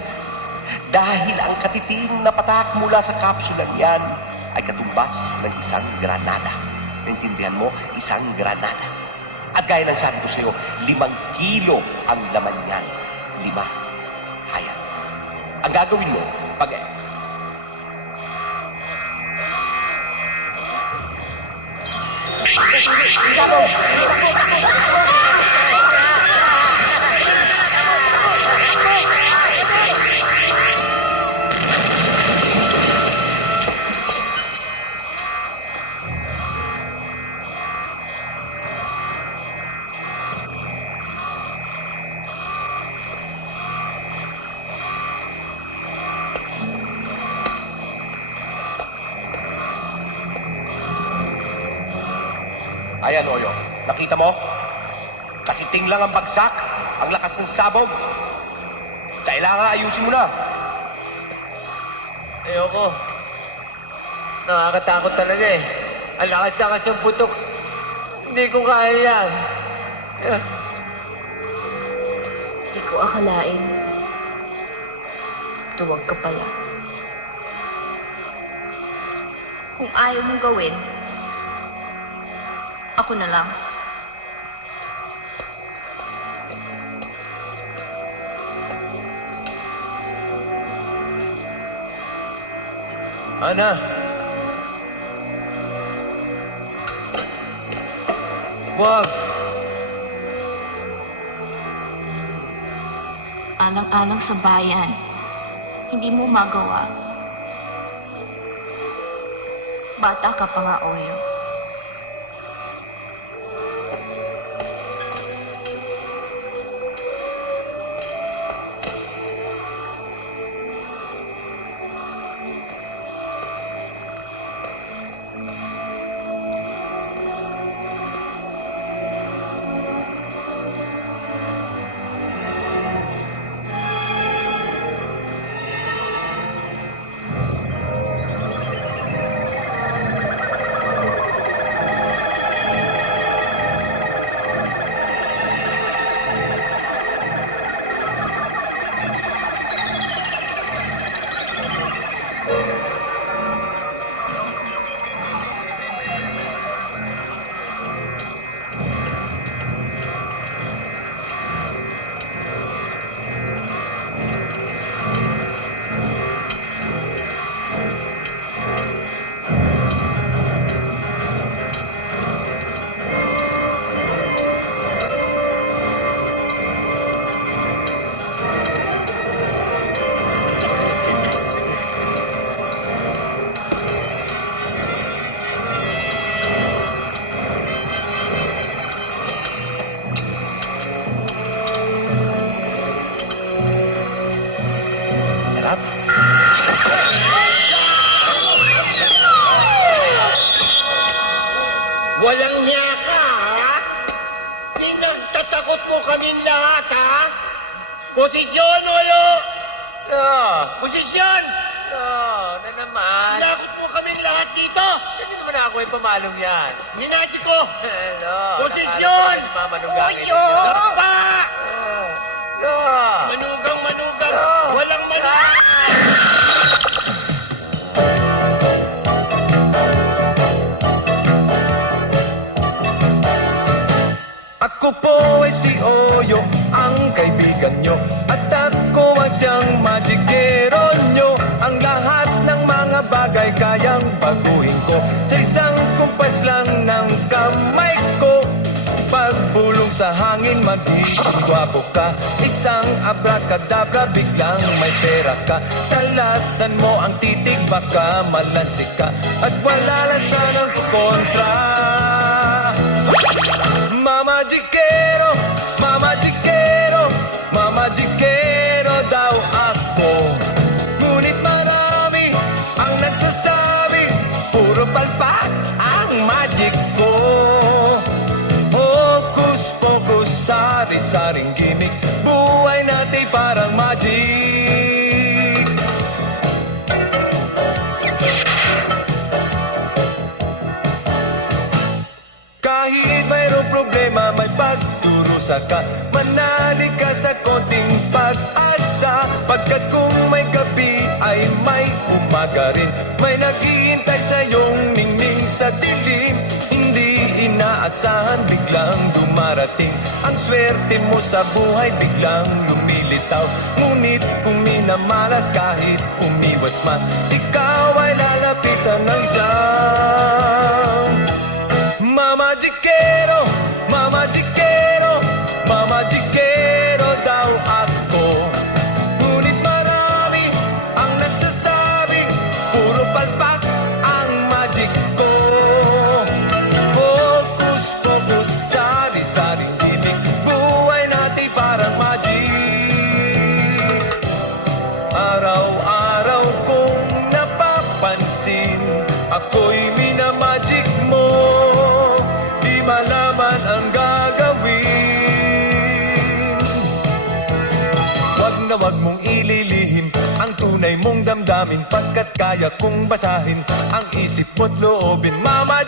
Dahil ang katiting na patak mula sa capsule lang yan ay katumbas ng isang granada. Naintindihan mo? Isang granada. At gaya ng sabi ko sa iyo, 5 kilo ang laman niyan. 5. Ayan. Ang gagawin mo, pag... Ayan, Oyo. Nakita mo? Kakiting lang ang bagsak. Ang lakas ng sabog. Kailangan ayusin mo na. Ayoko. Nakakatakot talaga eh. Ang lakas-lakas ng putok. Hindi ko kaya yan. Di ko akalain. Tuwag ka pala. Kung ayaw mong gawin, ako na lang. Ana. Wag. Alang-alang sa bayan. Hindi mo magawa. Bata ka pa nga, Oyo. Walang hiya ka, ha? Pinagtatakot mo kaming lahat, ha? Posisyon, Oyo! Posisyon! Na naman. Tinakot mo kaming lahat dito! Hindi naman ako po yung pamanong yan. Minaji ko! Hello. Posisyon! Oyo! Dapa! No. Manugang! Walang Ako po ay si Oyo, ang kaibigan nyo. At ako ang siyang magikero nyo. Ang lahat ng mga bagay kayang baguhin ko. Sa isang kumpas lang ng kamay ko. Pagbulong sa hangin, magiging gwapo ka. Isang abracadabra, biglang may pera ka. Talasan mo ang titig, baka malansik ka. At wala lang sanang kontra. Mama Jikero, Mama Jikero, Mama Jikero daw ako. Ngunit marami ang nagsasabi, puro palpak ang magic ko. Hocus pocus, sari-saring gimmick, buhay natin parang magic. Kahit mayroong problema, may pagdurusa ka. Manalig ka sa konting pag-asa. Pagkat kung may gabi ay may umaga rin. May naghihintay sa iyong ningning sa dilim. Hindi inaasahan, biglang dumarating. Ang swerte mo sa buhay, biglang lumilitaw. Ngunit kung minamalas, kahit umiwas man, ikaw ay lalapitan ng isang Mama Jikero, Mama Jikero, Mama Jikero daw ako. Ngunit marami ang nagsasabi, puro palpak ang magic ko. Focus, focus, sari-saring gimmick, buhay natin parang magic. Araw-araw kong napapansin, ako'y minamagic mo. Malaman ang gagawin. Wag na wag mong ililihim ang tunay mong damdamin, pagkat kaya kong basahin ang isip mo't loobin. Mama